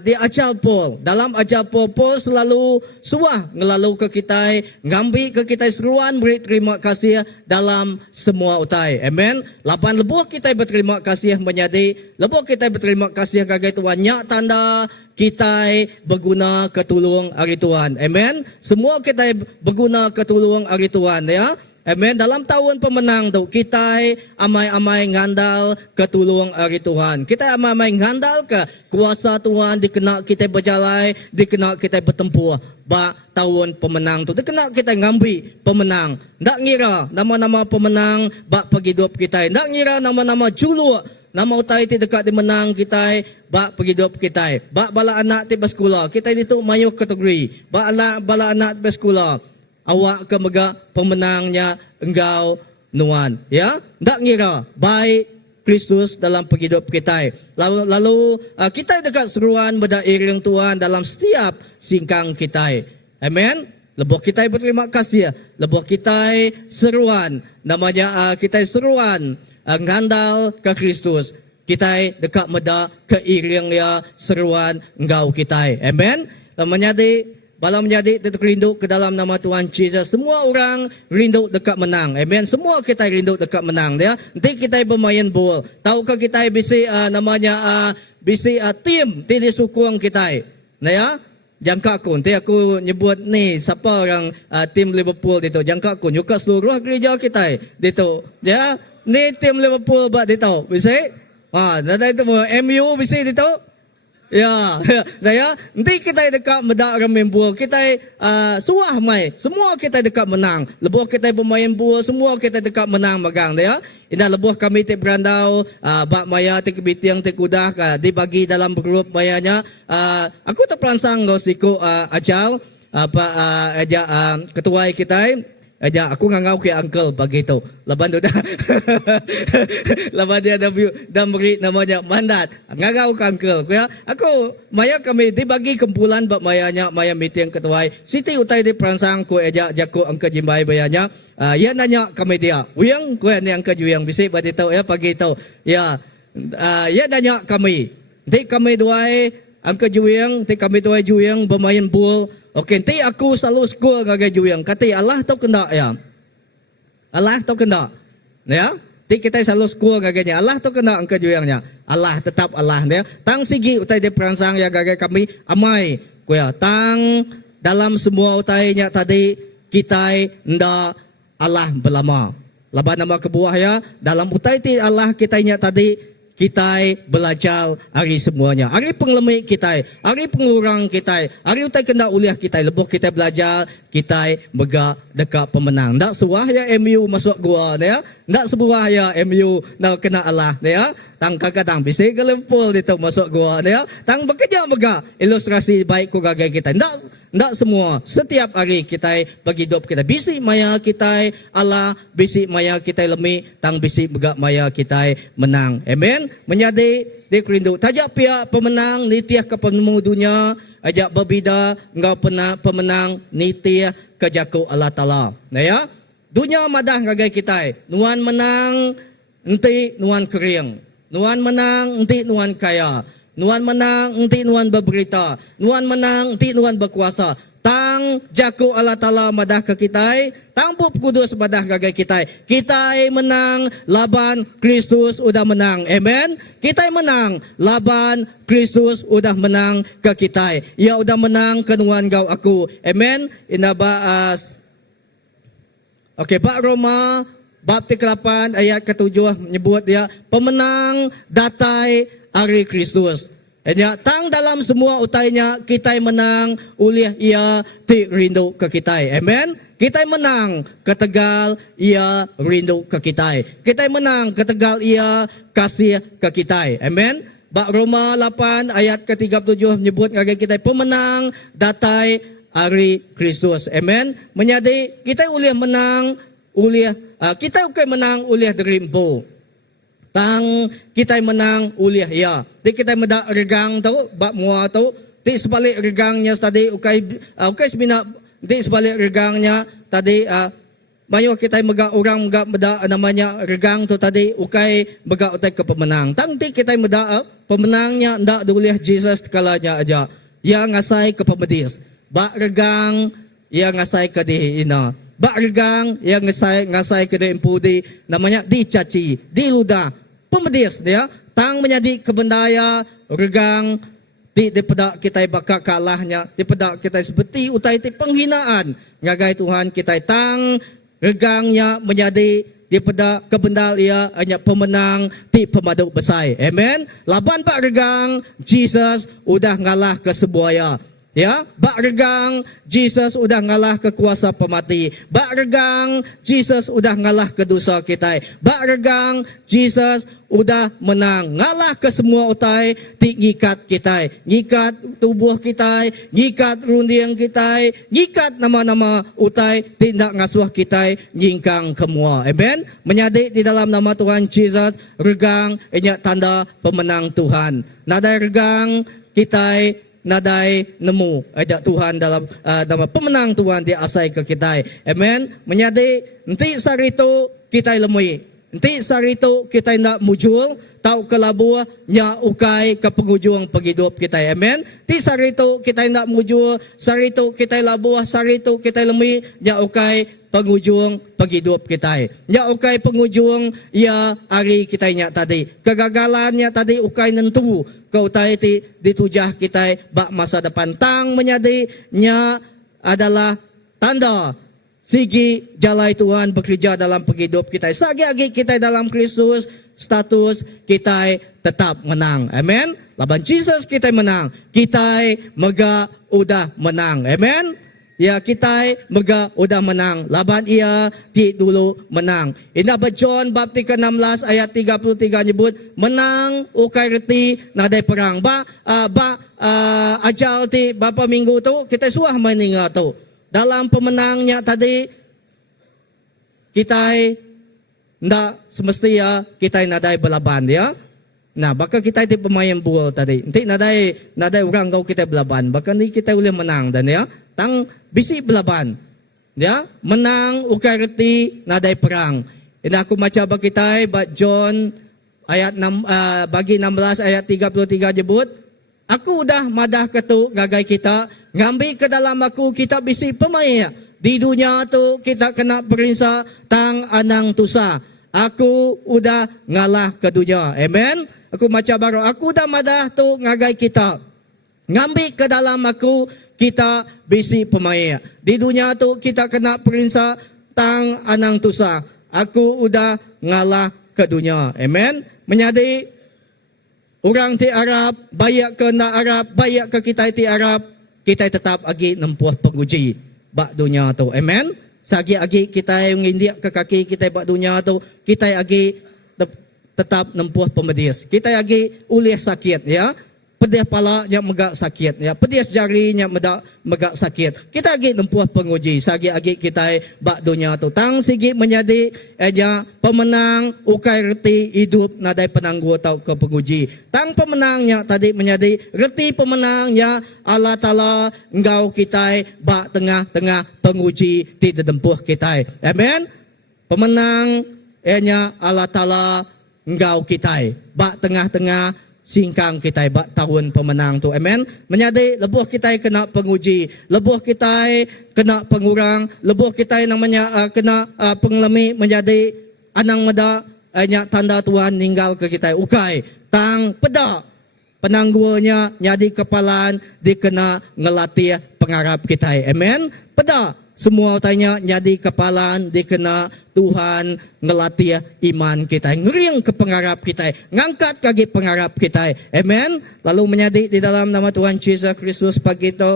di ajar Paul. Dalam ajar Paul selalu suah ngelalu ke kita, ngambil ke kita seruan beri terima kasih dalam semua utai. Amen. Lapan lebuh kita berterima kasih menjadi lebuh kita berterima kasih kepada Tuhan. Nyak tanda kita berguna ketulung hari Tuhan. Amen. Semua kita berguna ketulung hari Tuhan ya. Amen. Dalam tahun pemenang tu kita amai-amai ngandal ketulung hari Tuhan. Kita amai-amai ngandal ke kuasa Tuhan dikena kita berjalan, dikena kita bertempur. Ba tahun pemenang tu dikena kita ngambil pemenang. Ndak ngira nama-nama pemenang bak penghidup kita. Ndak ngira nama-nama juluk nama utai ti dekat di menang kita bak penghidup kita. Bak bala anak ti bersekolah. Kita itu mayuh kategori. Bala anak bersekolah. Awak ke mega pemenangnya engkau nuan ya ndak ngira baik Kristus dalam penghidup kita lalu kita dekat seruan berdairing Tuhan dalam setiap singkang kita. Amen. Lebuh kita berterima kasih lebuh kita seruan namanya kita seruan ngandal ke Kristus kita dekat meda keiring ya seruan engkau kita. Amen. Menjadi Bala menjadi rindu ke dalam nama Tuhan Yesus. Semua orang rindu dekat menang. Amen. Semua kita rindu dekat menang. Ya. Nanti kita bermain bola. Tahukah kita bisi bisi tim di sukung kita. Nah ya. Jangka kun. Nanti aku nyebut ni siapa orang tim Liverpool itu. Jangka kun. Juga seluruh gereja kita itu. Ya. Ni tim Liverpool buat itu. Bisa? Nanti itu MU bisa itu. Ya, dah ya. Nanti kita dekat medak main bola. Kita suah mai. Semua kita dekat menang. Lebuh kita bermain bola, semua kita dekat menang magang dah ya. Ina lebuh kami ti berandau bak maya ti kebitiang ti kudah dibagi dalam grup mayanya. Aku terperansang go siku ajal ketua kita Aja aku ngangau ke uncle begitu. Laban tu dah. Laban dia dah beri namanya mandat. Ngangau ke uncle. Ya, aku maya kami dibagi kumpulan bab mayanya maya meeting ketuai. Siti utai di perangsang ko aja jaku angka jimbai bayanya. Ya nanya kami dia. Uyang ko ni angka juyang bisi bagi tahu ya pagi tahu. Ya. Ya nanya kami. Di kami duai angka juyang, di kami duai juyang bermain bul. Okey, ti aku selalu school ngagai juyang. Kata Allah tahu kena ya. Allah tahu kena. Ya. Ti kita selalu school ngagainya. Allah tahu kena angka juyangnya. Allah tetap Allah ya. Tang sigi utai di perangsang ya gagai kami amai. Kuya tang dalam semua utainya tadi kita nda Allah belama. Laban nama kebuah ya. Dalam utai ti Allah kitanya tadi kita belajar hari semuanya. Hari pengelemik kita, hari pengurang kita, hari utai kena uliah kita, lebuh kita belajar, kita megak dekat pemenang. Tak sebuah ya MU masuk gua ya. Tak sebuah ya MU nak kena Allah ya. Tang kadang bisik ke lempul itu masuk gua ya. Tang bekerja megak ilustrasi baik ku gagai kita. Tak semua. Setiap hari kita bagi hidup kita. Bisik maya kita Allah, bisik maya kita lemik, tang bisik megak maya kita menang. Amen. Menjadi dikerindu. Tajak pihak pemenang nitiah ke penemu dunia. Ajak berbida engkau pernah pemenang nitiah ke jaku Allah Ta'ala. Nah ya. Dunia madah gagai kita. Nuan menang, enti nuan kering. Nuan menang, enti nuan kaya. Nuan menang, enti nuan berberita. Nuan menang, enti nuan berkuasa. Tang jaku Allah Ta'ala madah ke kita. Tang Pup Kudus madah gagai kita. Kita menang, laban Kristus udah menang. Amen. Kita menang, laban Kristus udah menang ke kita. Ia udah menang ke nuan gau aku. Amen. Inabas. Okey, bab Roma bab 8 ayat ke-7 menyebut dia pemenang datai hari Kristus. Ya, tang dalam semua utainya kita menang oleh ia ti rindu ke kita. Amen. Kita menang ketegal ia rindu ke kita. Kita menang ketegal ia kasih ke kita. Amen. Bab Roma 8 ayat ke-37 menyebut ngagai kita pemenang datai hari Kristus. Amen. Menjadi kita boleh menang oleh kita bukan menang oleh derimpo. Tang kita menang oleh ya. Di kita medak regang tahu bab mua tahu. Di sebalik regangnya tadi ukai semina di sebalik regangnya tadi mayo kita megak orang megak medak namanya regang tu tadi ukai megak utai ke pemenang. Tang ti kita medak pemenangnya ndak oleh Jesus kalanya aja. Ya ngasai ke pemedis. Bak regang yang ngasai ke di ina. Bak regang yang ngasai ke di impudi namanya dicaci, diludah. Pemedis dia tang menjadi kebendaya regang di pedak kita bakal kalahnya di pedak kita seperti utai ti penghinaan ngagai Tuhan kita tang regangnya menjadi di pedak kebendal ia hanya pemenang ti pemaduk besar. Amen. Laban bak regang Jesus udah ngalah ke sebuaya. Ya, bak regang Jesus udah ngalah ke kuasa pemati. Bak regang Jesus udah ngalah ke dosa kita. Bak regang Jesus udah menang ngalah ke semua utai ti ngikat kita. Ngikat tubuh kita, ngikat rundiang kita, ngikat nama-nama utai tindak ngasuh kita nyingkang kemua. Amen. Menyadi di dalam nama Tuhan Jesus regang inya tanda pemenang Tuhan. Nadai regang kita nadai nemu ajak Tuhan dalam pemenang Tuhan dia asai ke kita. Amen. Menyadi nanti sarito kita lemui. Nanti sarito kita nak mujul tau kelabuh nya ukai ke penghujung penghidup kita. Amen. Ti sarito kita nak mujul, sarito kita labuh, sarito kita lemui nya ukai penghujung penghidup kita. Nya ukai penghujung ya hari kita nya tadi. Kegagalannya tadi ukai nentu kau tai ti ditujah kita bak masa depan. Tang menyadinya adalah tanda sigi jalai Tuhan bekerja dalam penghidup kita. Sagi-agi kita dalam Kristus, status kita tetap menang. Amen. Laban Jesus kita menang. Kita mega udah menang. Amen. Ya kita mega udah menang. Laban ia ti dulu menang. Ina John bab 16 ayat 33 nyebut menang ukai reti nadai perang. Ajal ti bapa minggu tu kita suah meninga tu. Dalam pemenangnya tadi kita ndak semestinya kita nadai belaban ya. Nah, baka kita ti pemain bola tadi. Nanti nadai orang kau kita belaban. Baka ni kita boleh menang dan ya. Tang bisi belaban. Ya, menang ukarti nadai perang. Ini aku baca bagi kita John ayat 6 bagi 16 ayat 33 jebut. Aku udah madah ketuk gagai kita, ngambil ke dalam aku kita bisi pemain. Di dunia tu kita kena berinsa tang anang tusa. Aku udah ngalah ke dunia. Amen. Aku baca baru. Aku udah madah tu ngagai kita. Ngambil ke dalam aku kita bisi pemain. Di dunia tu kita kena berinsa tang anang tusa. Aku udah ngalah ke dunia. Amen. Menjadi orang ti Arab, bayak ke na Arab, bayak ke kita ti Arab, kita tetap agi nempuh penguji bak dunia tu. Amen. Sagi-agi kita yang india ke kaki kita bak dunia tu, kita agi tetap nempuh pemedis. Kita agi ulih sakit ya. Pedih pala nya megak sakit ya. Pedih jari nya megak sakit. Kita agi nempuh penguji sagi-agi kita bak dunia tu. Tang sigi menjadi aja pemenang ukai reti hidup nadai penangguh tau ke penguji. Tang pemenangnya tadi menjadi reti pemenangnya Allah Taala engkau kita bak tengah-tengah penguji ti dedempuh kita. Amen. Pemenang nya Allah Taala engkau kita bak tengah-tengah singkang kita bak tahun pemenang tu. Amen. Menjadi lebuh kita kena penguji, lebuh kita kena pengurang, lebuh kita namanya kena pengelemi menjadi anang meda nya tanda Tuhan ninggal ke kita. Ukai tang peda penangguhnya nyadi kepalan dikena ngelatih pengarap kita. Amen. Peda semua tanya nyadi kepalan dikena Tuhan ngelatih iman kita, ngering ke pengarap kita, ngangkat kaki pengarap kita. Amen. Lalu menjadi di dalam nama Tuhan Yesus Kristus pagi itu.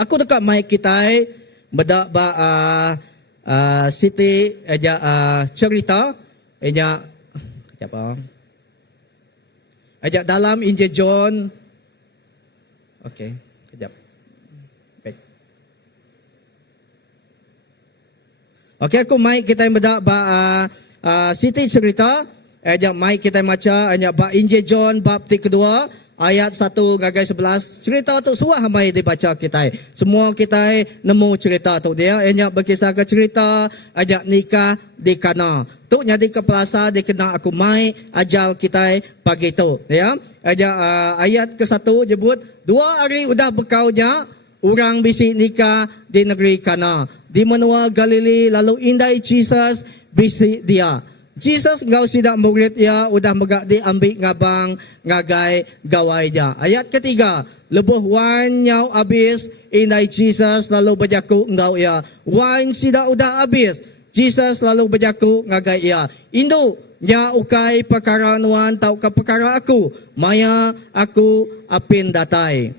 Aku dekat mic kita bedak ba Siti aja cerita aja apa? Aja dalam Injil John. Okey, kejap. Baik. Okey, aku mic kita bedak ba Siti cerita aja mic kita baca aja ba Injil John bab kedua ayat 1 gagai 11. Cerita tu suah mai dibaca kita. Semua kita nemu cerita tu dia aja berkisah ke cerita aja nikah di Kana. Tu nyadi kepelasa dikena aku mai ajal kita pagi tu ya. Aja ayat ke-1 jebut 2 hari udah bekaunya orang bisi nikah di negeri Kana di menua Galili lalu indai Jesus bisi dia. Jesus engkau sidak murid ya udah megak diambil ngabang ngagai gawai ja. Ayat ketiga, lebuh wine nyau habis indai Jesus lalu berjaku engkau ya. Wine sidak udah habis. Jesus lalu berjaku ngagai ya. Indo nya ukai perkara nuan tau ke perkara aku. Maya aku apin datai.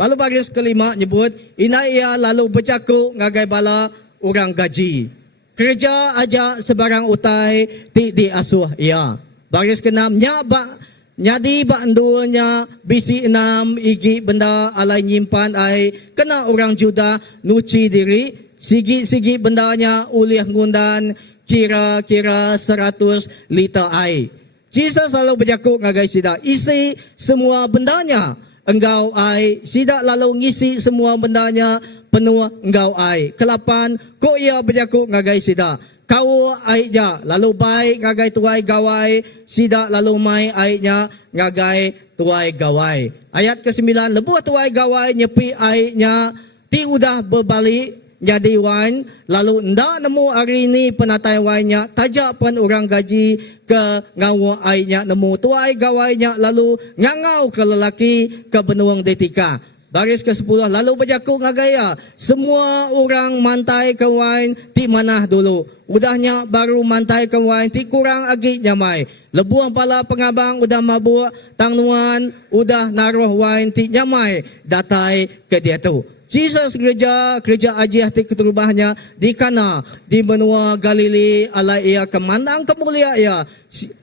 Lalu baris kelima nyebut ina ia lalu berjaku ngagai bala orang gaji. Kerja aja sebarang utai ti di asuh ya. Baris keenam nyadi bandunya bisi enam igi benda alai nyimpan ai kena orang Juda nuci diri sigi-sigi bendanya ulih ngundan kira-kira 100 liter air. Jesus selalu berjaku ngagai sida isi semua bendanya engkau ai sida lalu ngisi semua bendanya penuh engkau ai. Kelapan ko ia berjaku ngagai sida kau aitnya lalu baik ngagai tuai gawai sida lalu mai aitnya ngagai tuai gawai. Ayat ke-9 lebuh tuai gawai nyepi aitnya ti udah berbalik jadi wine lalu ndak nemu hari ini penatai wine-nya tajak pan orang gaji ke ngawa aitnya nemu tuai gawainya lalu ngangau ke lelaki ke benuang detika. Baris ke-10 lalu berjaku ngagaya semua orang mantai ke wine ti manah dulu udahnya baru mantai ke wine ti kurang agi nyamai lebuah pala pengabang udah mabuk tangnuan udah naruh wine ti nyamai datai ke dia tu. Jesus gereja ajiah ti keterubahnya di Kana di benua Galili ala ia kemandang kemulia ia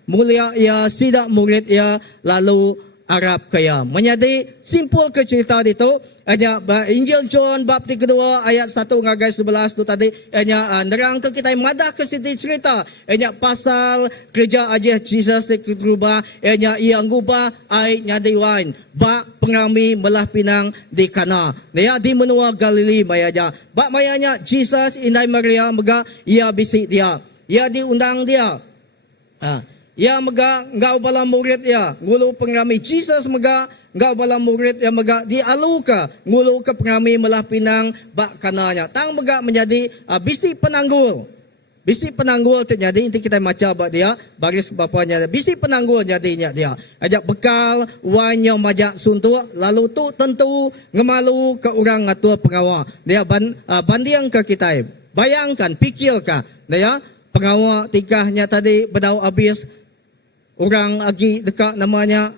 mulia ia sidak murid ia lalu Arab kaya. Menjadi simpul ke cerita itu, hanya Injil John bab 3 ayat 1 ngagai 11 tu tadi, hanya nerang ke kita madah ke situ cerita, hanya pasal kerja aja Jesus ke berubah, hanya ia ngubah ai nyadi wain, bak pengrami melah pinang di Kana. Dia di menua Galilea mayaja. Bak mayanya Jesus indai Maria mega ia bisik dia. Ia diundang dia. Ya mega ngau bala murid ya ngulu pengrami Jesus mega ngau bala murid ya mega dialuka ngulu ke pengrami melah pinang bak kananya tang mega menjadi bisi penanggul terjadi inti kita maca bak dia baris bapanya bisi penanggul jadinya dia ajak bekal wanya majak suntuk lalu tu tentu ngemalu ke orang ngatur pengawal dia bandiang ke kita bayangkan pikirkan dia pengawal tikahnya tadi bedau habis orang agi dekat namanya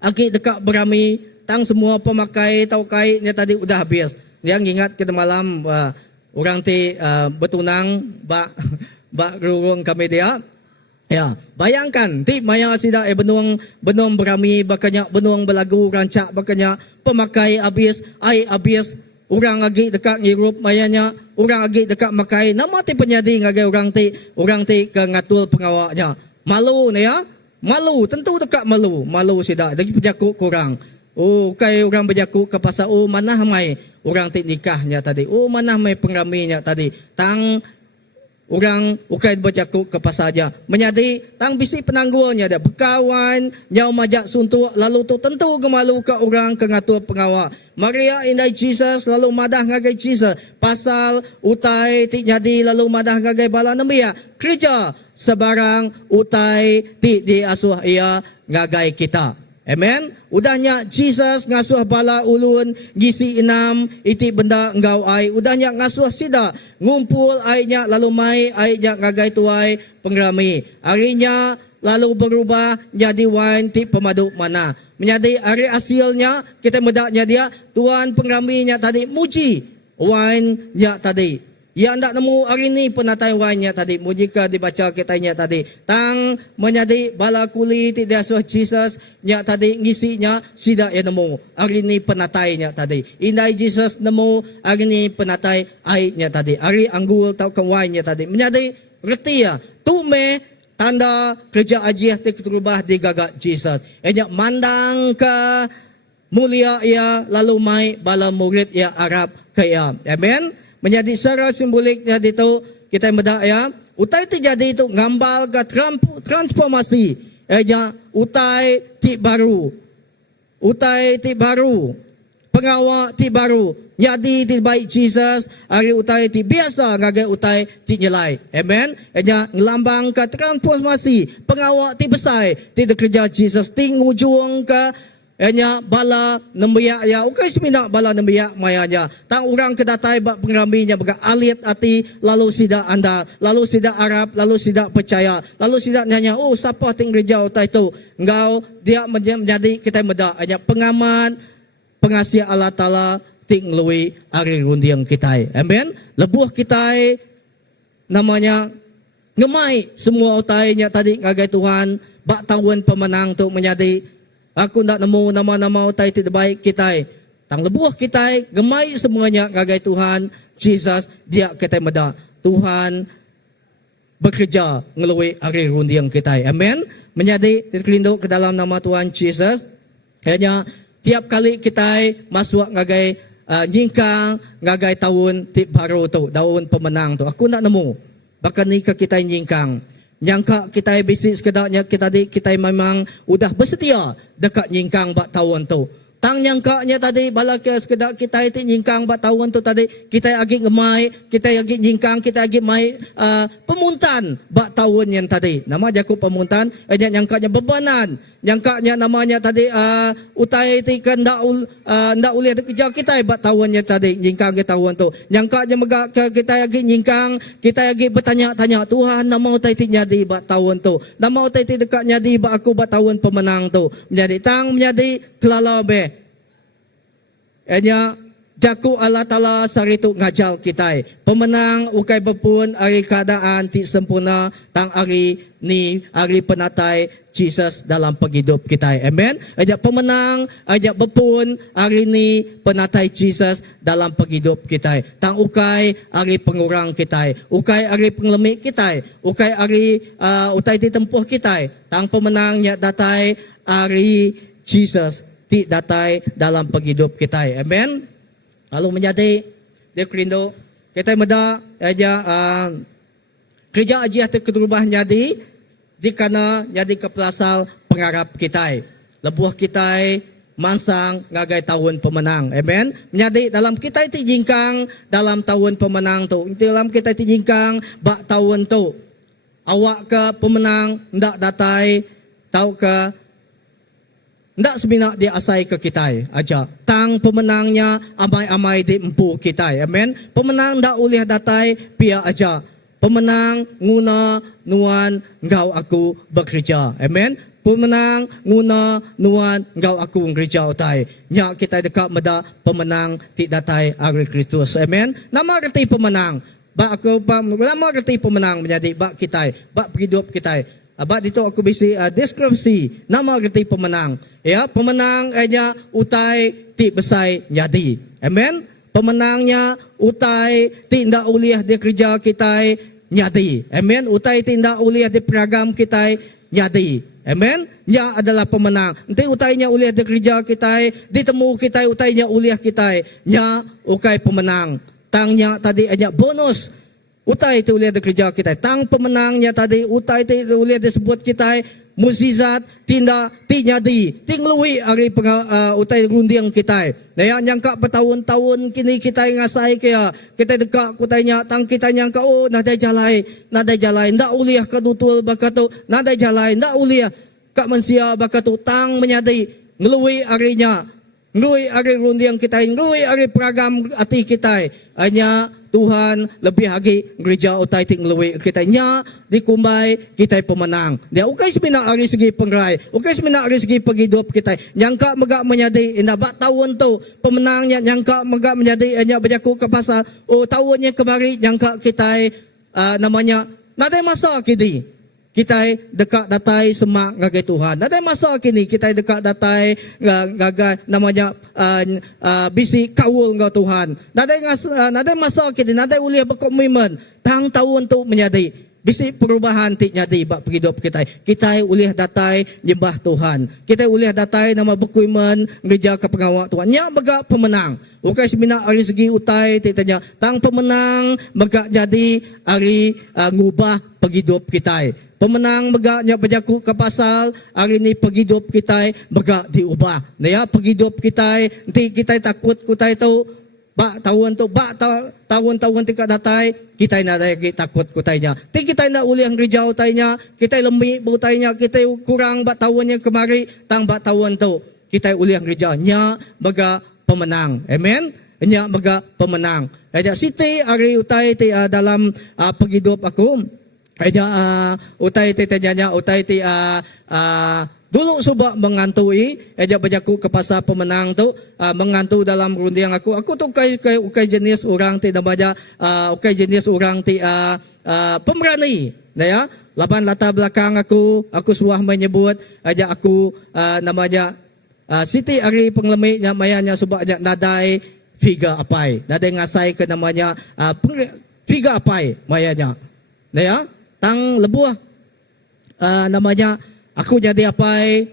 agi dekat berami tang semua pemakai taukaitnya tadi udah habis. Dia ingat kita malam orang ti betunang bak rurung kami dia. Ya, bayangkan ti maya sida benuang berami bakanya benuang belagu rancak bakanya pemakai habis ai habis orang agi dekat ngirup mayanya orang agi dekat makai nama ti penyadi ngagai orang ti ke ngatul pengawaknya. Malu ni ya, malu tentu dekat malu sida lagi berjakuk kurang. Oh, kai orang berjakuk ke pasal mana mai orang tik nikahnya tadi. Oh, mana mai pengraminya tadi. Tang orang ukai berjakuk ke pasal aja. Menjadi tang bisi penanggulnya ada berkawan, nyau majak suntuk lalu tu tentu gemalu ke orang ke ngatur pengawal. Maria indai Jesus lalu madah ngagai Jesus. Pasal utai tik jadi lalu madah ngagai bala nembia. Kerja sebarang utai ti di asuh ia ngagai kita. Amen. Udahnya Jesus ngasuh bala ulun gisi 6 iti benda engau ai. Udahnya ngasuh sida ngumpul ainya lalu mai ainya ngagai tuai pengrami. Harinya lalu berubah jadi wain ti pemadu mana. Menjadi hari hasilnya kita medaknya dia tuan pengraminya tadi muji wainnya tadi. Ya ndak nemu hari ni penatai wainnya tadi. Mujika dibaca kitanya tadi. Tang menjadi bala kuli ti diasuh Jesus nya tadi ngisinya sida ya nemu. Hari ni penatainya tadi. Indai Jesus nemu hari ni penatai aitnya tadi. Hari anggul tau ke wainnya tadi. Menjadi reti ya. Tu me tanda kerja ajiah ti keterubah di gagak Jesus. Enya mandang ke mulia ia lalu mai bala murid ya Arab kaya. Amen. Menjadi secara simboliknya itu kita medak ya. Utai terjadi itu ngambal ke transformasi. Utai ti baru. Utai ti baru. Pengawal ti baru. Jadi ti baik Jesus. Hari utai ti biasa ngagai utai ti nyelai. Amen. Ngelambang ke transformasi. Pengawal ti besar. Ti kerja Jesus. Ti ngujung ke bala nembiak ya ukai semina bala nembiak mayanya tang orang kedatai bak pengraminya bak alit ati lalu sida anda lalu sida Arab lalu sida percaya lalu sida nanya oh siapa ting gereja utai tu engkau dia menjadi kita medak hanya pengaman pengasih Allah Taala ting lui ari rundiang kita. Amen. Lebuh kita namanya ngemai semua utainya tadi ngagai Tuhan bak tahun pemenang tu menjadi aku nak nemu nama-nama utai tidak baik kita. Tang lebuh kita gemai semuanya ngagai Tuhan Jesus dia kita meda. Tuhan bekerja ngelui hari rundiang kita. Amen. Menjadi terlindung ke dalam nama Tuhan Jesus. Hanya tiap kali kita masuk ngagai nyingkang ngagai tahun tip baru tu, tahun pemenang tu. Aku nak nemu. Bahkan ni ke kita nyingkang. Nyangka kita bisnis kedaknya kita memang udah bersedia dekat nyingkang bak tahun tu. Tang nyangkanya tadi bala ke sekedak kita itu nyingkang bak tahun tu tadi kita agi ngemai, kita agi nyingkang, kita agi mai pemuntan bak tahun yang tadi. Nama jaku pemuntan, nyangkanya bebanan, nyangkanya namanya tadi utai ti kan ndak ulih kerja kita bak tahunnya tadi nyingkang ke tahun tu. Nyangkanya mega kita agi nyingkang, kita agi bertanya-tanya Tuhan nama utai ti nyadi bak tahun tu. Nama utai ti dekat nyadi bak aku bak tahun pemenang tu. Menjadi tang menjadi kelalabe. Jaku Allah Ta'ala saritu ngajal kita. Pemenang ukai berpun hari keadaan ti sempurna tang hari ni hari penatai Jesus dalam paghidup kita. Amen. Aja pemenang, aja bepun hari ni penatay Jesus dalam paghidup kita. Tang ukay ari pengurang kita. Ukay ari penglemik kita. Ukay ari utay ditempuh kita. Tang pemenang nya datay ari Jesus ti datay dalam paghidup kita. Amen. Lalu menjadi dia kerindu kita meda aja kerja aja terubah jadi di kana jadi kepelasal pengarap kita. Lebuh kita mansang ngagai tahun pemenang. Amen. Menjadi dalam kita ti jingkang dalam tahun pemenang tu. Dalam kita ti jingkang bak tahun tu. Awak ke pemenang ndak datai tau ke ndak semina dia asai ke kita aja. Tang pemenangnya amai-amai di empu kita. Amen. Pemenang ndak ulih datai pia aja. Pemenang nguna nuan engkau aku bekerja. Amen. Pemenang nguna nuan engkau aku bekerja utai. Nya kita dekat meda pemenang ti datai ari Kristus. Amen. Nama arti pemenang. Ba aku nama arti pemenang menjadi ba kita, ba hidup kita. Ba dito aku bisi deskripsi nama arti pemenang. Ya, pemenang nya utai ti besai jadi. Amen. Pemenangnya utai tindak uliah di kerja kita nyadi. Amen. Utai tindak uliah di program kita nyadi. Amen. Nya adalah pemenang. Nanti utainya uliah di kerja kita, ditemu kita utainya uliah kita. Nya ukai pemenang. Tangnya tadi aja bonus. Utai itu uliah di kerja kita. Tang pemenangnya tadi utai itu uliah disebut kita mukjizat tinda tinyadi tinglui ari utai rundiang kita. Naya nyangka bertahun-tahun kini kita ngasai kaya kita dekat kutanya tang kita nyangka oh nadai jalai ndak uliah kadutul bakatu nadai jalai ndak uliah kak manusia bakatu tang menyadi ngelui arinya ngelui ari rundiang kita ngelui ari program ati kita hanya Tuhan lebih lagi gereja utai ting lewe kita nya dikumbai kita pemenang. Dia ukai semina ari segi pengrai, ukai semina ari segi penghidup kita. Nyangka megak menjadi indah bak tahun tu pemenangnya nyangka megak menjadi hanya berjaku ke pasal oh tahunnya kemari nyangka kita namanya nadai masa kini. Kita dekat datai semak ngagai Tuhan. Nadai masa kini kita dekat datai ngagai namanya bisi kawul ngau Tuhan. Nadai masa kini nadai uliah berkomitmen tang tahun tu menjadi bisi perubahan ti nyadi bak hidup kita. Kita uliah datai nyembah Tuhan. Kita uliah datai nama berkomitmen gereja ke pengawal Tuhan. Nya megak pemenang. Ukai semina ari segi utai ti tanya tang pemenang megak jadi ari ngubah penghidup kita. Pemenang megaknya berjaku ke pasal hari ini penghidup kita megak diubah. Ya penghidup kita nanti kita takut kita itu bak tahun tu bak tahun-tahun tingkat datai kita nak lagi takut kutainya. Ti kita nak uliah gereja utainya kita lemik utainya kita kurang bak tahunnya kemari tang bak tahun tu kita uliah gereja nya megak pemenang. Amen. Nya megak pemenang. Ada Siti hari utai ti dalam penghidup aku. Aja utai ti tanya utai ti dulu subak mengantui aja berjaku ke pasal pemenang tu mengantu dalam rundiang aku tu ukai jenis orang ti namanya ukai jenis orang ti pemberani ya lapan latar belakang aku suah menyebut aja aku namanya Siti Ari penglemiknya mayanya subaknya nadai figa apai nadai ngasai ke namanya figa apai mayanya ya tang lebuah namanya aku jadi apai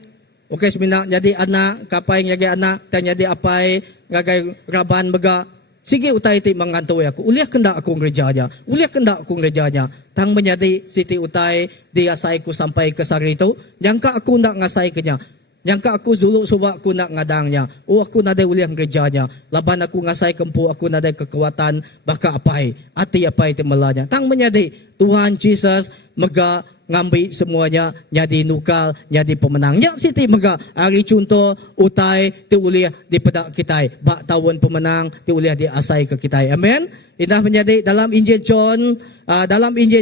okey semina jadi anak kapai jadi anak dan jadi apai ngagai raban mega sige utai ti mangantoi aku uliah kendak aku gerejanya tang menjadi Siti utai dia saiku sampai ke sari itu nyangka aku ndak ngasai kenya nyangka aku dulu coba aku nak ngadangnya oh aku nadai uliah gerejanya laban aku ngasai kempu aku nadai kekuatan baka apai ati apai ti melanya tang menjadi Tuhan Yesus mega ngambil semuanya jadi nukal jadi pemenang. Nya Siti mega hari contoh utai ti uliah di pedak kita. Bak tahun pemenang ti uliah di asai ke kita. Amen. Indah menjadi dalam Injil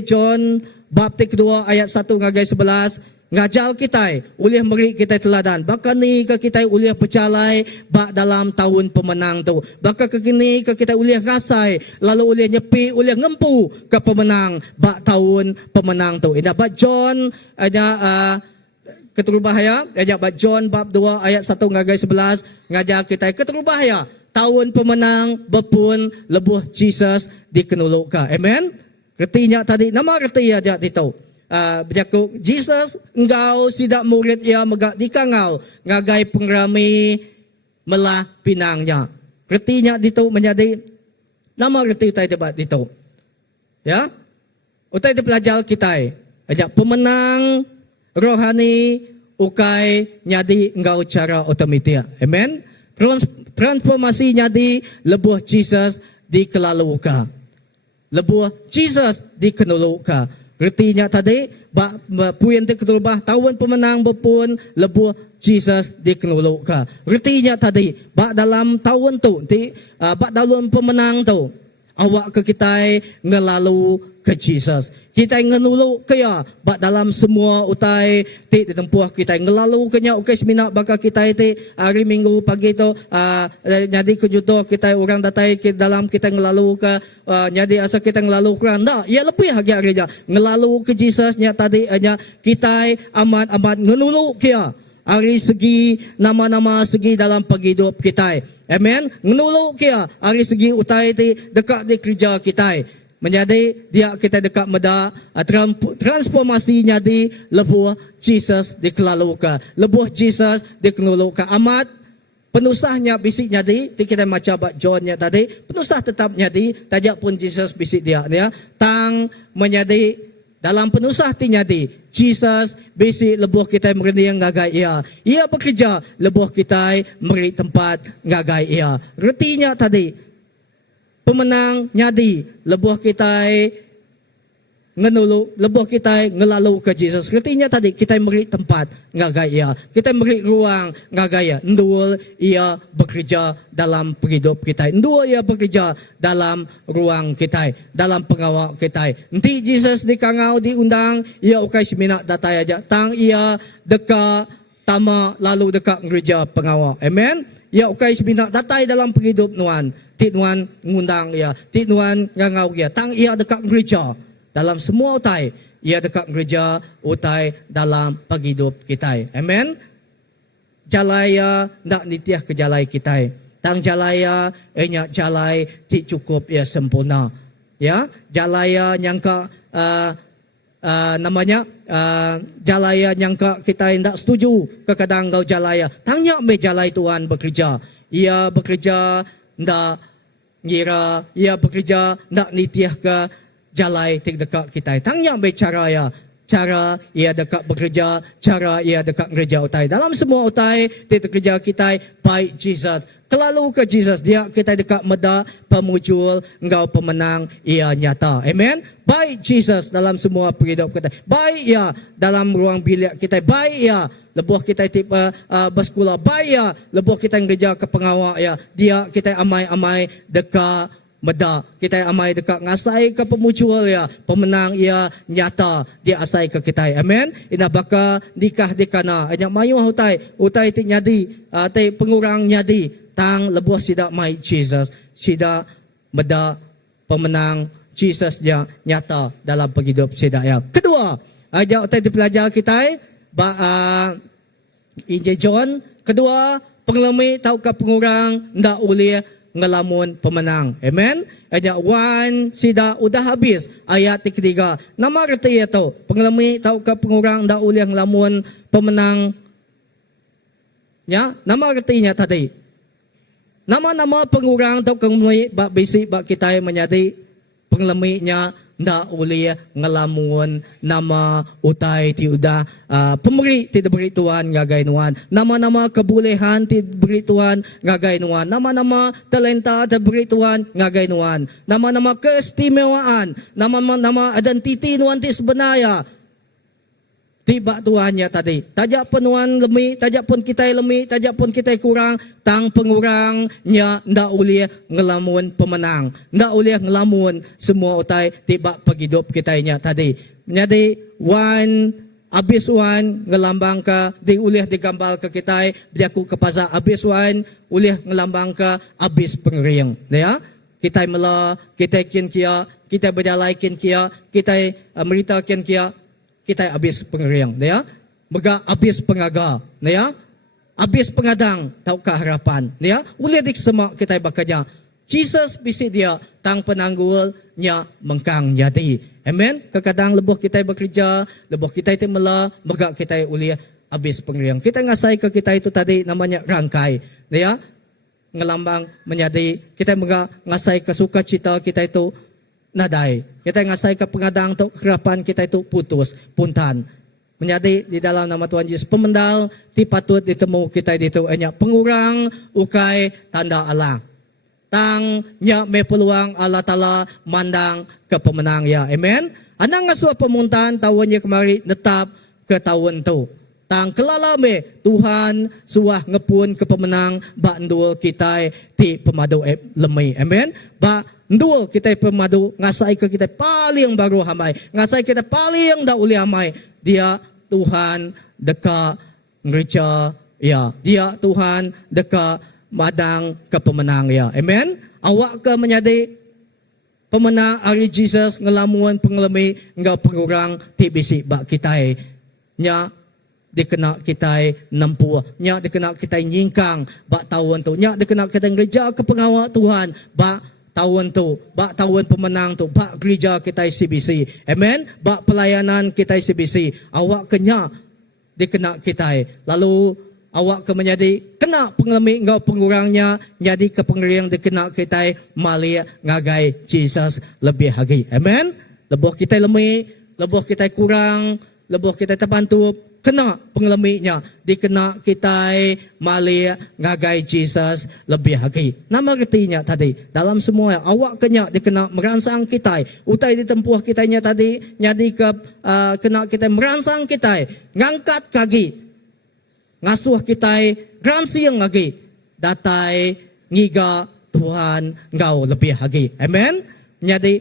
John bab ti kedua ayat 1 ngagai 11 ngajal kita uliah meri kita teladan bahkan ni ke kita uliah berjalai bak dalam tahun pemenang tu bahkan ke kini ke kita uliah rasai lalu uliah nyepi uliah ngempu ke pemenang bak tahun pemenang tu indah bak John ada keterbahaya. Ajak bab John bab 2 ayat 1 ngagai 11 ngajar kita keterbahaya. Tahun pemenang berpun lebuh Jesus dikenulukkan. Amen. Retinya tadi nama reti aja itu. Berjaku Jesus engkau tidak murid ia megak dikangau ngagai pengrami melah pinangnya. Retinya itu menjadi nama reti utai debat itu. Ya. Utai dipelajal kita. Ajak pemenang rohani ukai nyadi engkau cara otomatis. Amen. Transformasi nyadi lebuh Jesus dikelalukan. Lebuh Jesus dikenulukan. Retinya tadi puyen dikenulubah tahun pemenang berpun lebuh Jesus dikenulukan. Retinya tadi dalam tahun tu dalam pemenang tu awak ke kita ngelalu ke Jesus. Kita ngenulu kaya dalam semua utai ti ditempuh kita ngelalu kenya ukai semina baka kita ti hari Minggu pagi tu nyadi kejuto kita orang datai dalam kita ngelalu ke nyadi asa kita ngelalu kurang dah ya lebih lagi hari ngelalu ke Jesus nya tadi nya kita amat ngenulu kaya hari segi nama-nama segi dalam penghidup kita. Amen. Ngenulu kaya hari segi utai ti dekat di kerja kita. Menjadi dia kita dekat meda transformasinya di lebuh Jesus dikelalukan. Lebuh Jesus dikenulukan. Amat penusahnya bisik nyadi kita macam Johnnya tadi penusah tetap nyadi tajak pun Jesus bisik dia tang menjadi dalam penusah ti nyadi Jesus bisik lebuh kita merendi yang ngagai ia bekerja lebuh kita meri tempat ngagai ia retinya tadi pemenang nyadi lebuh kita ngenulu lebuh kita ngelalu ke Jesus. Artinya tadi kita beri tempat ngagaya, kita beri ruang ngagaya. Ndul ia bekerja dalam hidup kita. Ndul ia bekerja dalam ruang kita, dalam pengawal kita. Nanti Jesus dikangau diundang ia ukai semina datai aja. Tang ia dekat tama lalu dekat gereja pengawal. Amen. Ia ukai semina datai dalam hidup nuan. Ti nuan ngundang ia, ti nuan ngangau ia. Tang ia dekat gereja. Dalam semua utai, ia dekat gereja utai dalam penghidup kita. Amen. Jalaya nak nitiah ke jalai kita. Tang jalaya enyak jalai ti cukup ia sempurna. Ya, jalaya nyangka namanya jalaya nyangka kita tidak setuju kadang kau jalaya. Tanya me jalai Tuhan bekerja. Ia bekerja ndak ngira, ia bekerja ndak nitiah ke jalai tik dekat kita. Tanya be cara ia dekat bekerja, cara ia dekat gereja utai. Dalam semua utai tik kerja kita baik Jesus. Terlalu ke Jesus dia kita dekat meda pemujul engkau pemenang ia nyata. Amen. Baik Jesus dalam semua hidup kita. Baik ya dalam ruang bilik kita. Baik ya lebuh kita tipe bersekolah. Baik ya lebuh kita gereja ke pengawal ya. Dia kita amai-amai dekat meda. Kita amai dekat ngasai ke pemujul ya. Pemenang ia nyata dia asai ke kita. Amen. Ina baka nikah dikana. Hanya mayu utai tik nyadi. Tik pengurang nyadi. Tang lebuh sida mai Jesus. Sida meda pemenang Jesus dia nyata dalam penghidup sida ya. Kedua, ajak utai dipelajar kita Injil John. Kedua, pengelami tahukah pengurang ndak ulih ngelamun pemenang. Amen. Ajak wan sida udah habis ayat ketiga. Nama reti itu pengelami tahukah pengurang ndak ulih ngelamun pemenang. Ya, nama retinya tadi. Nama-nama pengurang atau pengelami bak bisi bak kita menjadi pengelaminya ndak ulih ngelamun nama utai ti udah pemberi ti diberi Tuhan ngagai nuan. Nama-nama kebolehan ti diberi Tuhan ngagai nuan. Nama-nama talenta diberi Tuhan ngagai nuan. Nama-nama keistimewaan, nama-nama identiti nuan ti sebenarnya tiba Tuhannya tadi. Tajak penuan lemi, tajak pun kita lemi, tajak pun kita kurang, tang pengurangnya ndak ulih ngelamun pemenang. Ndak ulih ngelamun semua utai tiba penghidup kitanya tadi. Jadi abis wan ngelambang ke diulih digambar ke kita berjaku ke pasar abis wan ulih ngelambang ke abis pengering. Ya. Kita mela, kita kian kia, kita berjalan kian kia, kita merita kian kia. Kita habis pengeriang, ya. Baga abis pengaga. Ya. Abis pengadang tau keharapan. Ya. Uli dik semua kita bakanya. Jesus bisi dia tang penanggulnya mengkang jadi. Amen. Kadang lebuh kita bekerja, lebuh kita itu mela, baga kita uli abis pengriang. Kita ngasai ke kita itu tadi namanya rangkai. Ya. Ngelambang menjadi kita ngasai ke sukacita kita itu nadai. Kita ngasai ke pengadang atau keharapan kita itu putus, puntan. Menjadi di dalam nama Tuhan Yesus pemendal ti patut ditemu kita itu hanya pengurang ukai tanda Allah. Tang nya me peluang Allah Taala mandang ke pemenang ya. Amen. Anang ngasua pemuntan tahunnya kemari netap ke tahun tu. Tang kelala me Tuhan suah ngepun ke pemenang ba ndul kita ti pemadu lemai. Amen. Ba ndul kita pemadu ngasai ke kita paling baru hamai. Ngasai kita paling dah uli hamai. Dia Tuhan deka ngereja ya. Dia Tuhan deka madang ke pemenang ya. Amen. Awak ke menjadi pemenang hari Jesus ngelamuan pengelemi enggak pengurang ti bisi bak kita nya dikena kita nempuh nya dikena kita nyingkang bak tahun tu nya dikena kita ngereja ke pengawal Tuhan bak tahun tu, bak tahun pemenang tu, bak gereja kita CBC. Amen. Bak pelayanan kita CBC. Awak kena dikena kita. Lalu awak ke menjadi kena pengelemi engkau pengurangnya jadi ke pengeriang dikena kita malia ngagai Jesus lebih lagi. Amen. Lebuh kita lemih, lebuh kita kurang, lebuh kita terbantu kena pengeleminya dikena kita malia ngagai Jesus lebih lagi. Nama artinya tadi dalam semua awak kena dikena merangsang kita utai ditempuh kitanya tadi jadi ke kena kita merangsang kita ngangkat kaki ngasuh kita ransiang lagi datai ngiga Tuhan engkau lebih lagi. Amen. Jadi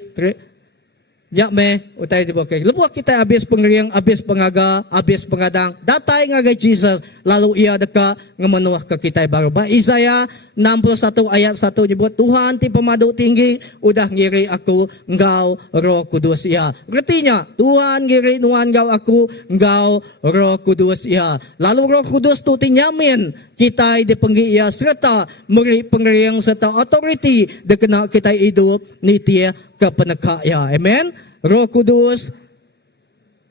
ya me utai dibokai. Lebuh kita habis pengeriang, habis pengaga, habis pengadang. Datai ngagai Jesus. Lalu ia deka ngemenuah ke kita baru. Ba Isaya 61 ayat 1 nyebut Tuhan ti pemadu tinggi udah ngiri aku engkau Roh Kudus ya. Artinya Tuhan ngiri nuan engkau aku engkau Roh Kudus ya. Lalu Roh Kudus tu tinyamin kita dipenggi ia serta meri pengeriang serta authority dekena kita hidup nitia ke peneka ya. Amen. Roh Kudus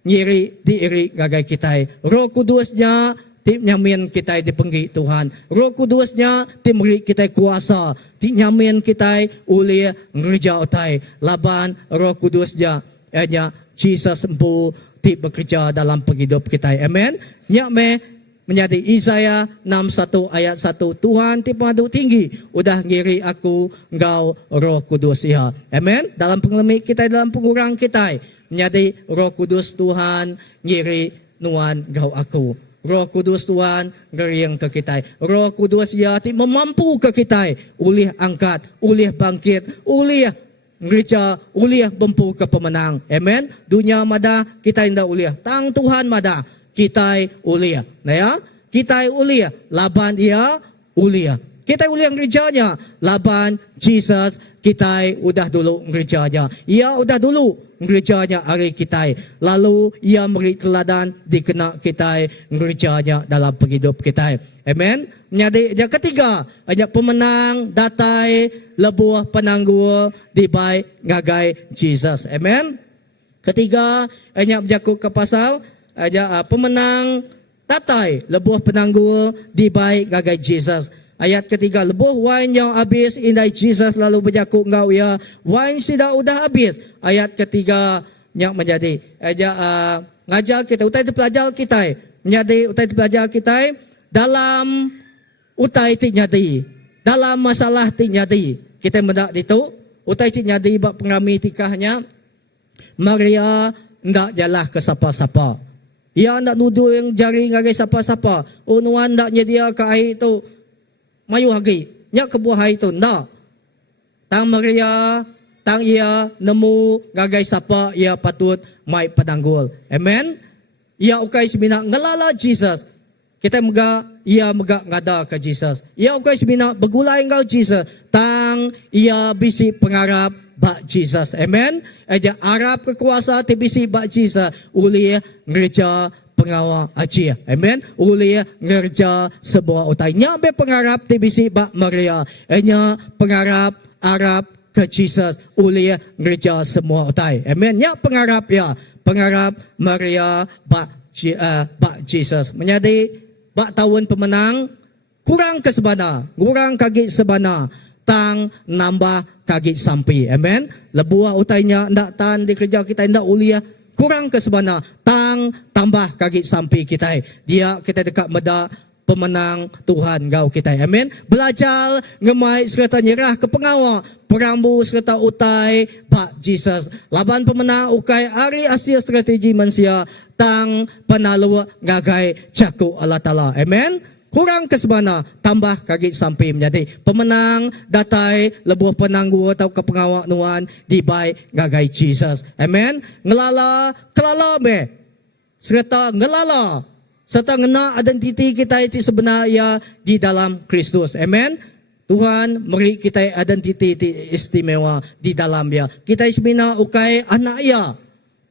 ngiri diiri ngagai kita. Roh Kudusnya ti nyamin kita dipenggi Tuhan. Roh Kudusnya ti meri kita kuasa. Ti nyamin kita uli ngereja utai. Laban Roh Kudusnya nya Jesus empu ti bekerja dalam penghidup kita. Amen. Nya me menjadi Isaya 61 ayat 1 Tuhan ti pemadu tinggi udah ngiri aku engkau Roh Kudus ya. Amen. Dalam pengelemi kita dalam pengurang kita menjadi Roh Kudus Tuhan ngiri nuan engkau aku. Roh Kudus Tuhan ngeriang ke kita. Roh Kudus ya ti memampu ke kita ulih angkat, ulih bangkit, ulih gereja, ulih bempu ke pemenang. Amen. Dunia mada kita indah ulih. Tang Tuhan mada kita ulia. Nah ya, kita ulia. Laban ia ulia. Kita ulia gerejanya. Laban Jesus kita udah dulu gerejanya. Ia udah dulu gerejanya hari kita. Lalu ia beri teladan dikena kita gerejanya dalam penghidup kita. Amen. Menjadi yang ketiga, hanya pemenang datai lebuh penanggul di baik ngagai Jesus. Amen. Ketiga, hanya berjakut ke pasal pemenang tatai lebuh penanggul di baik gagai Jesus. Ayat ketiga, lebuh wine yang habis indai Jesus lalu berjakut engkau ya. Wine sudah udah habis. Ayat ketiga yang menjadi ngajar kita utai pelajar kita. Menjadi utai pelajar kita dalam utai ti nyadi. Dalam masalah ti nyadi. Kita mendak itu utai ti nyadi bab pengami tikahnya. Maria ndak jalah ke siapa-siapa. Ia nak nuduh yang jari ngagai siapa-siapa. Oh nuan nak nyedia ke air itu. Mayu hagi. Nyak ke buah air itu. Ndak. Tang Maria. Tang ia nemu ngagai siapa. Ia patut mai padanggul. Amen. Ia ukai semina ngelala Jesus. Kita ia mega ngada ke Jesus. Ia ukai semina begulai engkau Jesus. Tang ia bisi pengarap bak Jesus. Amen. Aja Arab kekuasa tibisi bak Jesus uli gereja pengawa aji. Amen. Uli ngerja semua utai. Nya be pengarap ti bisi ba Maria. Nya pengarap Arab ke Jesus. Uli ngerja semua utai. Amen. Nya pengarap ya. Pengarap Maria ba Jesus. Menjadi ba tahun pemenang kurang ke sebana. Kurang kaki sebana. Tang nambah kaki sampai. Amen. Lebuah utainya ndak tan di kerja kita ndak uliah kurang ke sebana. Tang tambah kaki sampai kita. Dia kita dekat meda pemenang Tuhan gau kita. Amen. Belajar ngemai serta nyerah ke pengawa. Perambu serta utai Pak Jesus. Laban pemenang ukai ari asia strategi manusia. Tang penalu ngagai caku Allah Ta'ala. Amen. Kurang ke sebana, tambah kaki sampai menjadi pemenang datai lebuh penanggu atau ke pengawak nuan di baik ngagai Jesus. Amen. Ngelala, kelala me. Serta ngelala. Serta ngena identiti kita itu sebenarnya di dalam Kristus. Amen. Tuhan beri kita identiti istimewa di dalam dia. Kita sebenarnya ukai anak ia.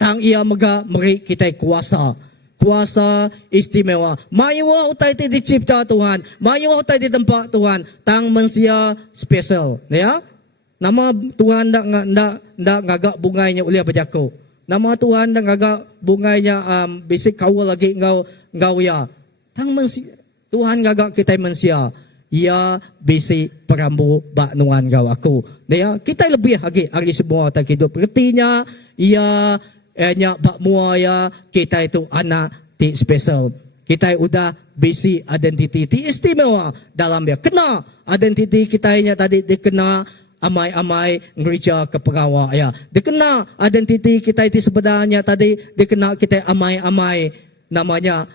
Tang ia mega beri kita kuasa. Kuasa istimewa. Mayuah utai dicipta Tuhan. Mayuah utai di tempat Tuhan. Tang manusia special. Ya. Nama Tuhan ndak ngagak bungainya ulia berjaku. Nama Tuhan ndak ngagak bungainya bisik kau lagi ngau ya. Tang manusia Tuhan ngagak kita manusia. Ia bisi perambu bak nuan gau aku. Ya, kita lebih lagi hari semua tak hidup. Artinya ia nya bak mua ya kita itu anak ti special. Kita udah bisi identiti ti istimewa dalam dia. Kena identiti kita nya tadi dikena amai-amai gereja ke pengawa ya. Dikena identiti kita itu sebenarnya tadi dikena kita amai-amai namanya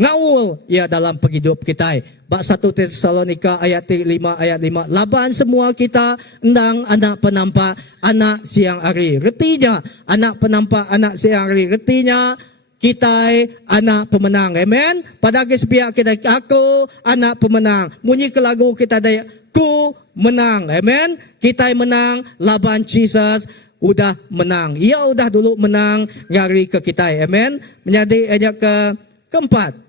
ngaul ya dalam penghidup kita. Bak 1 Tesalonika ayat 5 ayat 5. Laban semua kita endang anak penampak anak siang hari. Retinya anak penampak anak siang hari. Retinya kita anak pemenang. Amen. Pada pihak kita aku anak pemenang. Bunyi ke lagu kita ada ku menang. Amen. Kita menang laban Jesus udah menang. Ia udah dulu menang ngari ke kita. Amen. Menjadi ayat keempat.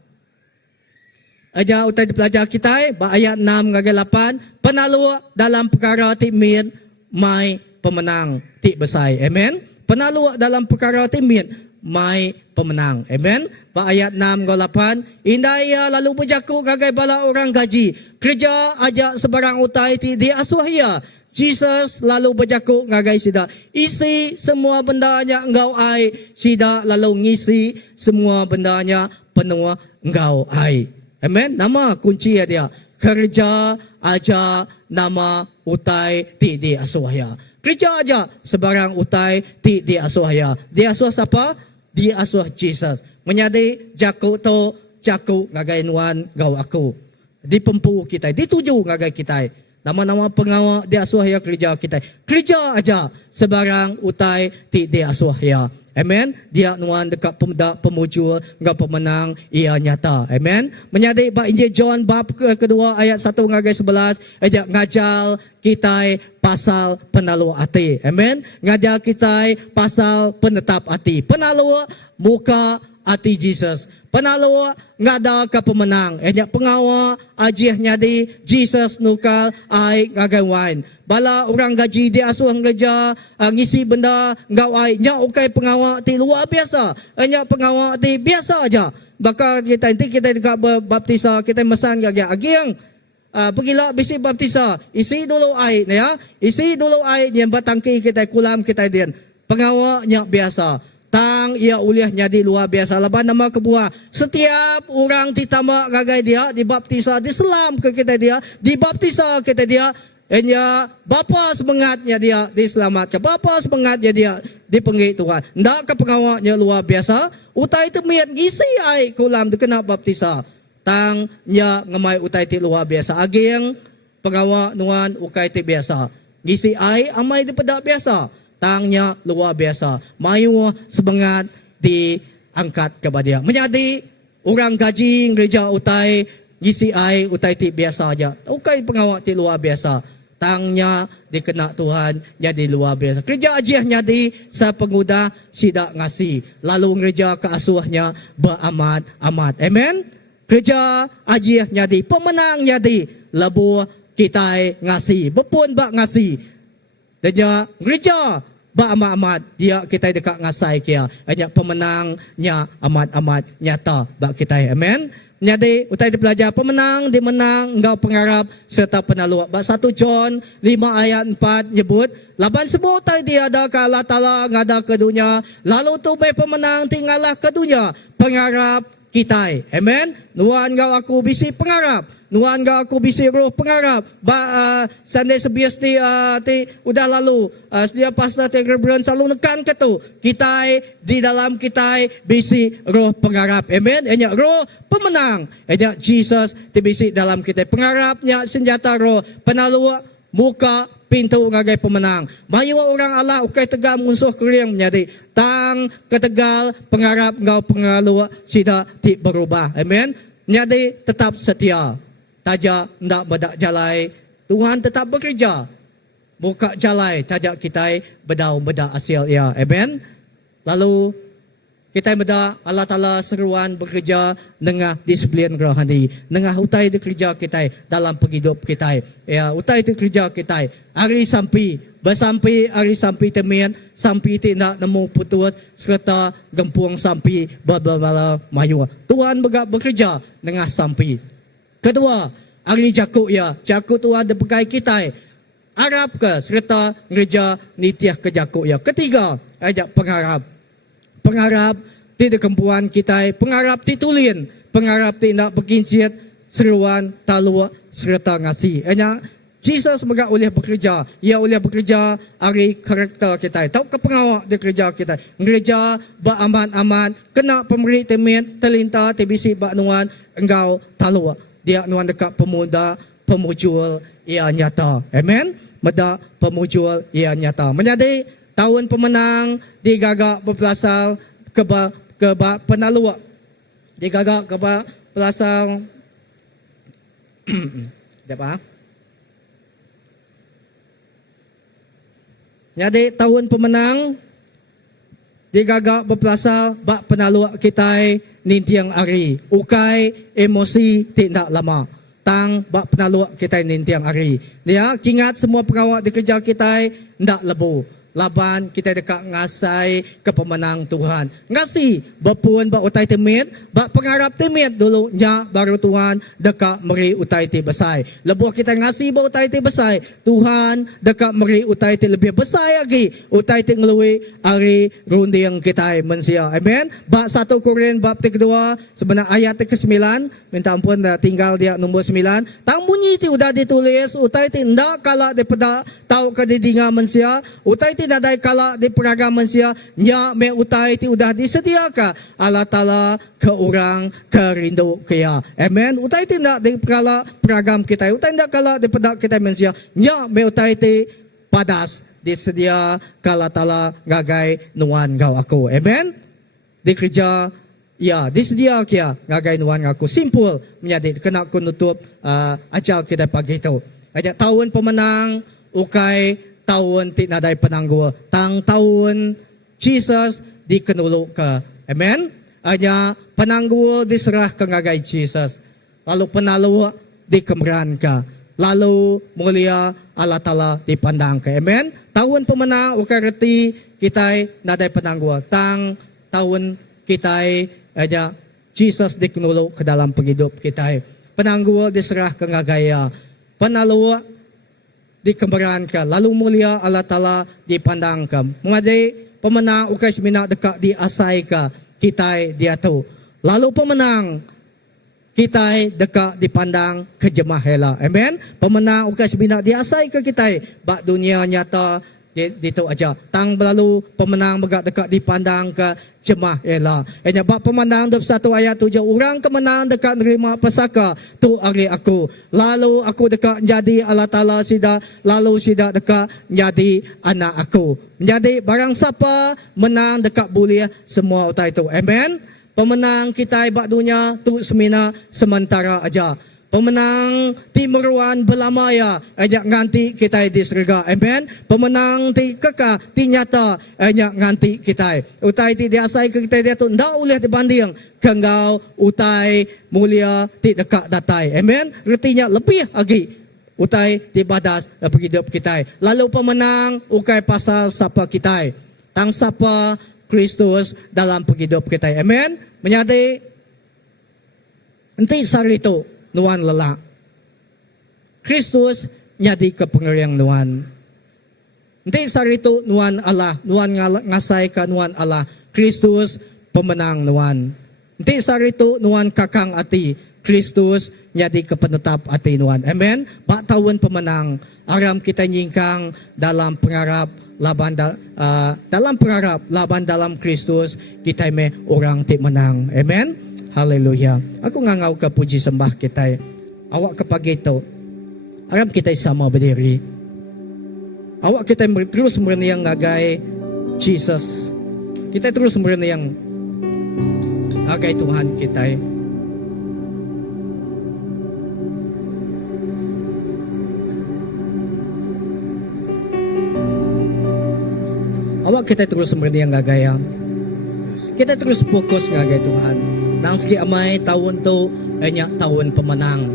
Aja utai pelajar kita ayat 6 ngagai 8 penalu dalam perkara timit mai pemenang ti besai. Amen. Penalu dalam perkara timit mai pemenang. Amen. Ayat 6 ngagai 8 indaya lalu berjaku ngagai bala orang gaji kerja aja sebarang utai ti di asuhia. Jesus lalu berjaku ngagai sida isi semua bendanya engkau ai sida lalu ngisi semua bendanya penuh engkau ai. Amen. Nama kunci dia. Kerja aja nama utai ti di asuhaya. Kerja aja sebarang utai ti di asuhaya. Di asuh siapa? Di asuh Jesus. Menjadi jaku to jaku ngagai nuan gau aku. Di pempu kita. Dituju ngagai kita. Nama-nama pengawal di asuhaya kerja kita. Kerja aja sebarang utai ti di asuhaya. Amen. Dia nuan dekat pemujul enggak pemenang ia nyata. Amen. Menyadari bab Injil John bab kedua ayat 1 ngagai 11 ajak ngajal kita pasal penalu hati. Amen. Ngajar kita pasal penetap hati. Penalu muka hati Jesus. Penalu ngada ke pemenang. Ajak pengawa ajih nyadi Jesus nukal ai ngagai wine. Bala orang gaji di asuh gereja ngisi benda ngawai nya ukai pengawa ti luar biasa. Nya pengawa ti biasa aja. Bakal kita nanti kita dekat baptisa kita mesan gaya agiang pergilah bisi baptisa isi dulu air ya. Isi dulu air yang batangki kita kulam kita dian. Pengawa nya biasa. Tang ia uliahnya di luar biasa. Laban nama kebuah. Setiap orang ditama gagai dia dibaptisa diselam ke kita dia dibaptisa kita dia. Enya bapa semangatnya dia diselamatkan. Bapa semangatnya dia dipanggil Tuhan. Ndak ke pengawaknya luar biasa. Utai itu miat ngisi ai kulam dikena baptisa. Tang nya ngemai utai ti luar biasa. Ageng pengawak nuan ukai ti biasa. Ngisi ai amai di pedak biasa. Tangnya luar biasa. Mayu semangat diangkat kepada dia. Menjadi orang gaji gereja utai ngisi ai utai ti biasa aja. Ukai pengawak ti luar biasa. Tangnya dikena Tuhan jadi luar biasa. Kerja ajiahnya di sa penguda sida ngasih. Lalu kerja keasuhnya beramat-amat. Amen. Kerja ajiahnya di pemenangnya di labu kita ngasih. Bepun bak ngasih. Dan kerja beramat-amat dia kita dekat ngasai kia. Hanya pemenangnya amat-amat nyata bak kita. Amen. Jadi, utai belajar pemenang, dimenang, engkau pengarap, serta penalu. Bak 1 John 5 ayat 4 nyebut, laban semua utai dia ada ke Allah Ta'ala, ngada ke dunia, lalu tupai pemenang, tinggallah ke dunia, pengarap kita. Amen. Nuan engkau aku bisi pengarap. Nuan engkau aku bisi roh pengarap. Sandai sebias ti udah lalu. Sedia pastor Tegrebrun selalu nekan ke tu. Kita di dalam kita bisi roh pengarap. Amen. Enya roh pemenang. Enya Jesus ti bisi dalam kita. Pengarapnya senjata roh. Penalu muka pintu ngagai pemenang. Mayu orang Allah ukai tegal musuh kering menjadi tang ketegal pengarap ngau pengalu sida ti berubah. Amen. Jadi tetap setia. Taja ndak bedak jalai. Tuhan tetap bekerja. Muka jalai tajak kita bedau bedak hasil ya. Amen. Lalu kita beda Allah Ta'ala seruan bekerja dengan disiplin rohani. Dengan utai di kerja kita dalam penghidup kita. Ya, utai di kerja kita. Hari sampai, bersampai hari sampai temen, sampai tidak nemu putus, serta gempuang sampai berbala mayu. Tuhan bekerja dengan sampai. Kedua, hari jakuk ya. Jakuk Tuhan dipegai kita. Arab ke, serta gereja nitiah ke jakuk ya. Ketiga, ajak pengarap. Pengarap tidak kempuan kita, pengarap titulin, pengarap tidak berkincit, seruan, talua, serta ngasih. Hanya Jesus juga boleh bekerja, ia boleh bekerja hari karakter kita. Tahu ke pengawal di kerja kita. Gereja beraman-aman, kena pemberi temen, telinta, tebisi bak nuan, engkau talua. Dia nuan dekat pemuda, pemujul, ia nyata. Amen. Meda pemujul, ia nyata. Menjadi tahun pemenang digagak berpelasal keba penalua digagak keba pelasal apa? Jadi tahun pemenang digagak berpelasal bak penalua kita nintiang ari ukai emosi tidak lama tang bak penalua kita nintiang ari dia ingat semua pengawal di kerja kita ndak lebu laban kita dekat ngasai ke pemenang Tuhan. Ngasih bapun bak utai temit, bak pengarap temit dulu nya baru Tuhan dekat meri utai ti besai. Lebuh kita ngasih bak utai ti besai, Tuhan dekat meri utai ti lebih besai lagi. Utai ti ngelui ari runding kita mensia. Amen. Bak 1 Korin bab 3 sebenarnya ayat ke-9, minta ampun tinggal dia nombor 9. Tang bunyi ti udah ditulis utai ti ndak kala daripada tahu kedidinga mensia, utai ti nadai kala di peragam manusia nya me utai ti udah disediakan Allah Ta'ala ke orang kerindu kaya. Amen. Utai ti ndak di kala peragam kita. Utai ndak kala di pedak kita manusia nya me utai ti padas disedia kala Ta'ala gagai nuan kau aku. Amen. Di kerja ya disedia kia gagai nuan aku. Simple menjadi kena kunutup ajal kita pagi itu. Ada tahun pemenang ukai tahun ti nadai penangguh. Tang tahun Jesus dikenulu ke. Amen. Hanya penangguh diserah ke ngagai Jesus. Lalu penalu dikemeran ke. Lalu mulia Allah Ta'ala dipandang ke. Amen. Tahun pemenang ukareti kita nadai penangguh. Tang tahun kita aja Jesus dikenulu ke dalam penghidup kita. Penangguh diserah ke ngagaya. Penalu dikembarankan. Lalu mulia Allah Ta'ala dipandangkan. Mengadai pemenang ukai semina dekat diasai ke kita dia tu. Lalu pemenang kita dekat dipandang ke jemaah hela. Amen. Pemenang ukai semina diasai ke kita. Bak dunia nyata itu aja. Tang berlalu pemenang begak dekat dipandang ke jemaah hela. Hanya bak pemenang 21 ayat 7. Orang kemenang dekat nerima pesaka tu hari aku. Lalu aku dekat jadi Allah Ta'ala sida. Lalu sida dekat jadi anak aku. Menjadi barang siapa menang dekat boleh semua utai itu. Amen. Pemenang kita bak dunia tu semina sementara aja. Pemenang timuruan belamaya ajak nganti kita di surga. Amen. Pemenang ti keka ti nyata ajak nganti kita. Utai ti diasai ke kita dia tu ndak boleh dibanding kengau utai mulia ti dekat datai. Amen. Retinya lebih lagi utai ti badas pergi hidup kita. Lalu pemenang ukai pasal sapa kita. Tang sapa Kristus dalam hidup kita. Amen. Menyadari enti sari itu nuan lelak. Kristus nyadi ke pengeriang nuan. Enti sari itu nuan Allah. Nuan ngasai ke nuan Allah. Kristus pemenang nuan. Enti sari itu nuan kakang ati. Kristus nyadi ke penetap ati nuan. Amen. Bak tahun pemenang. Aram kita nyingkang dalam pengarap laban dalam pengarap laban dalam Kristus kita me orang ti menang. Amen. Haleluya. Aku ngangau ke puji sembah kita. Awak ke pagi itu. Aram kita sama berdiri. Awak kita terus mereniang ngagai Jesus. Kita terus mereniang ngagai Tuhan kita. Awak kita terus mereniang ngagaya. Kita terus fokus ngagai Tuhan. Nang segi amai tahun tu hanya tahun pemenang.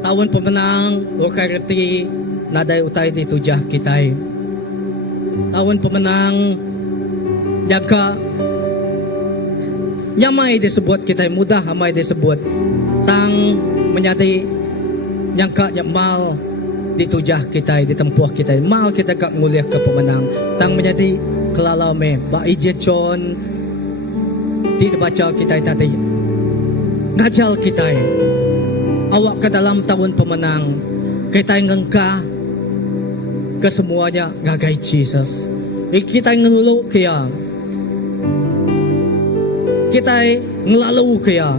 Tahun pemenang ukarti nadai utai ditujah kita. Tahun pemenang jaga nyamai disebut kita mudah amai disebut. Tang menyadi nyangka nyamal ditujah kita ditempuh kita. Mal kita kak nguliah ke pemenang. Tang menyadi kelalau me ba ijechon di baca kita tadi ngajal kita awak ke dalam tahun pemenang kita ngengka ke semuanya ngagai Jesus kita ngelulu kia kita ngelalu kia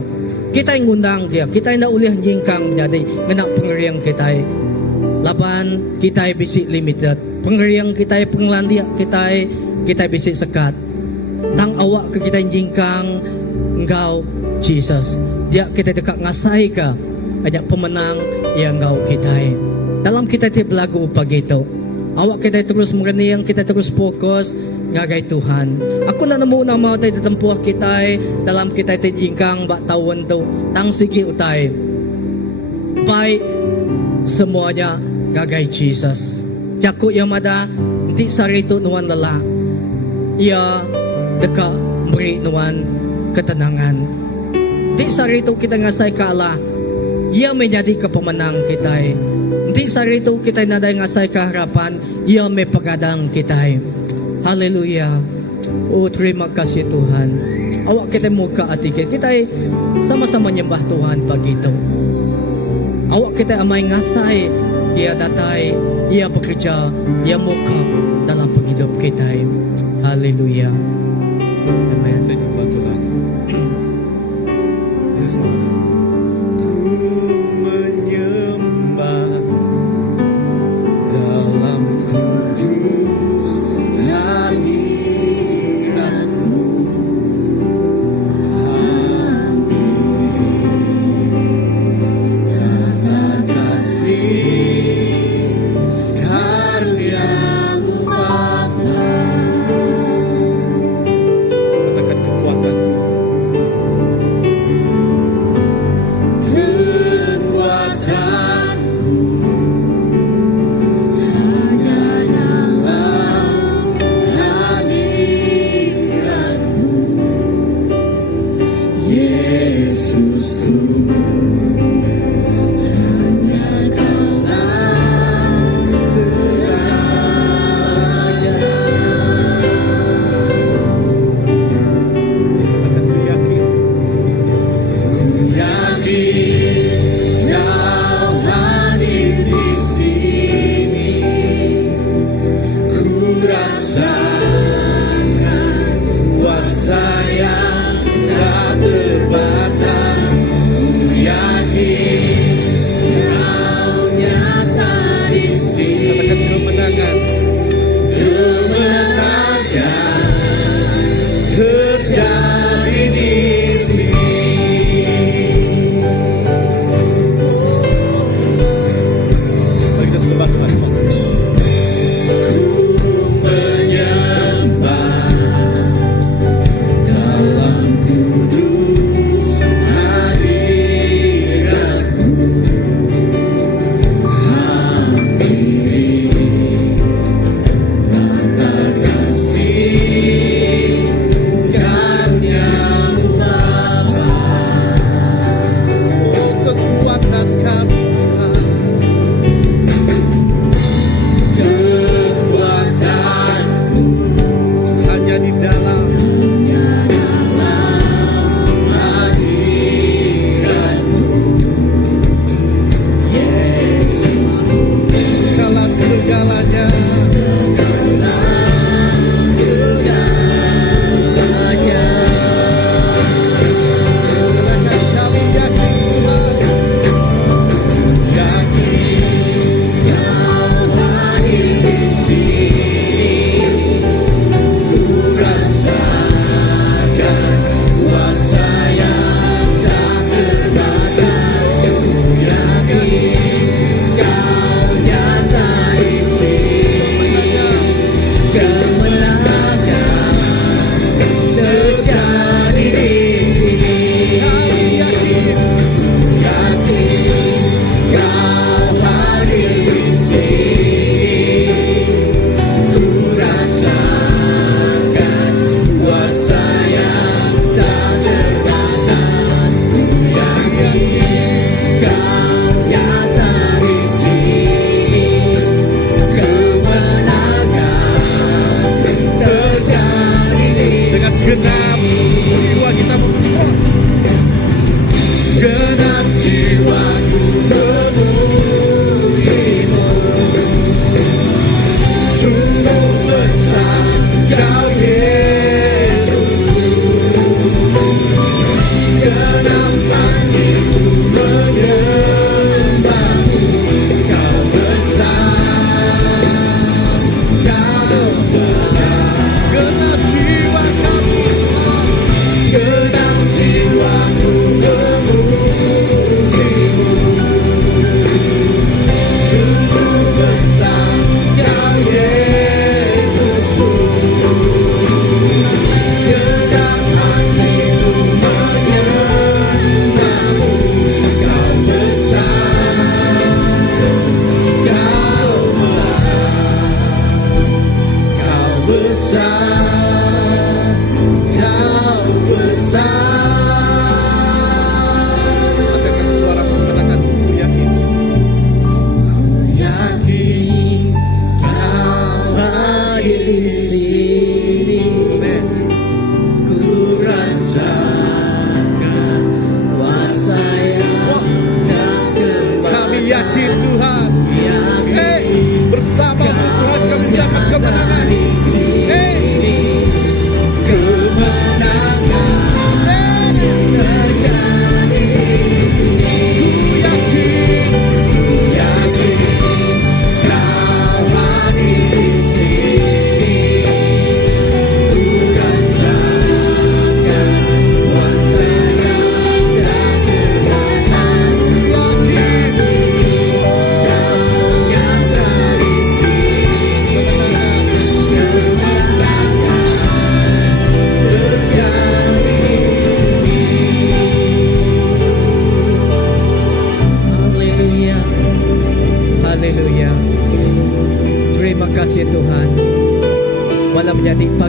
kita ngundang kia kita ndak ulih nyingkang menjadi ngenak pengeriang kita laban kita bisi limited pengeriang kita penglandia kita bisi sekat. Tang awak ke kita jingkang engkau Jesus. Dia kita dekat ngasai ke banyak pemenang yang engkau kita. Dalam kita tiap lagu pagi itu. Awak kita terus mereniang, kita terus fokus ngagai Tuhan. Aku nak nemu nama utai tempuh kita dalam kita tiap jingkang bak tahun tu. Tang segi utai. Baik semuanya ngagai Jesus. Jakuk yang ada nanti sari itu nuan lelah. Ia dekat beri nuan ketenangan. Di sari itu kita ngasai ke Allah. Ia menjadi kepemenang kita. Di sari itu kita nadai ngasai ke harapan. Ia mepegadang kita. Haleluya. Oh terima kasih Tuhan. Awak kita muka hati kita sama-sama nyembah Tuhan pagi itu. Awak kita amai ngasai. Ia datai. Ia bekerja. Ia muka dalam hidup kita. Haleluya. Amen. Kita nyembah Tuhan. Yesus nama. Ku menyembah dalam kudus hadirat-Mu. Amin. Kata kasih karya-Mu Bapa. Katakan kekuatanku. Kekuatanku hanya dalam hadirat-Mu, Yesusku. Hanya Kaulah segalanya. Aku yakin Kau hadir di sini. Ku rasakan kuasa yang tak terbatas. Ku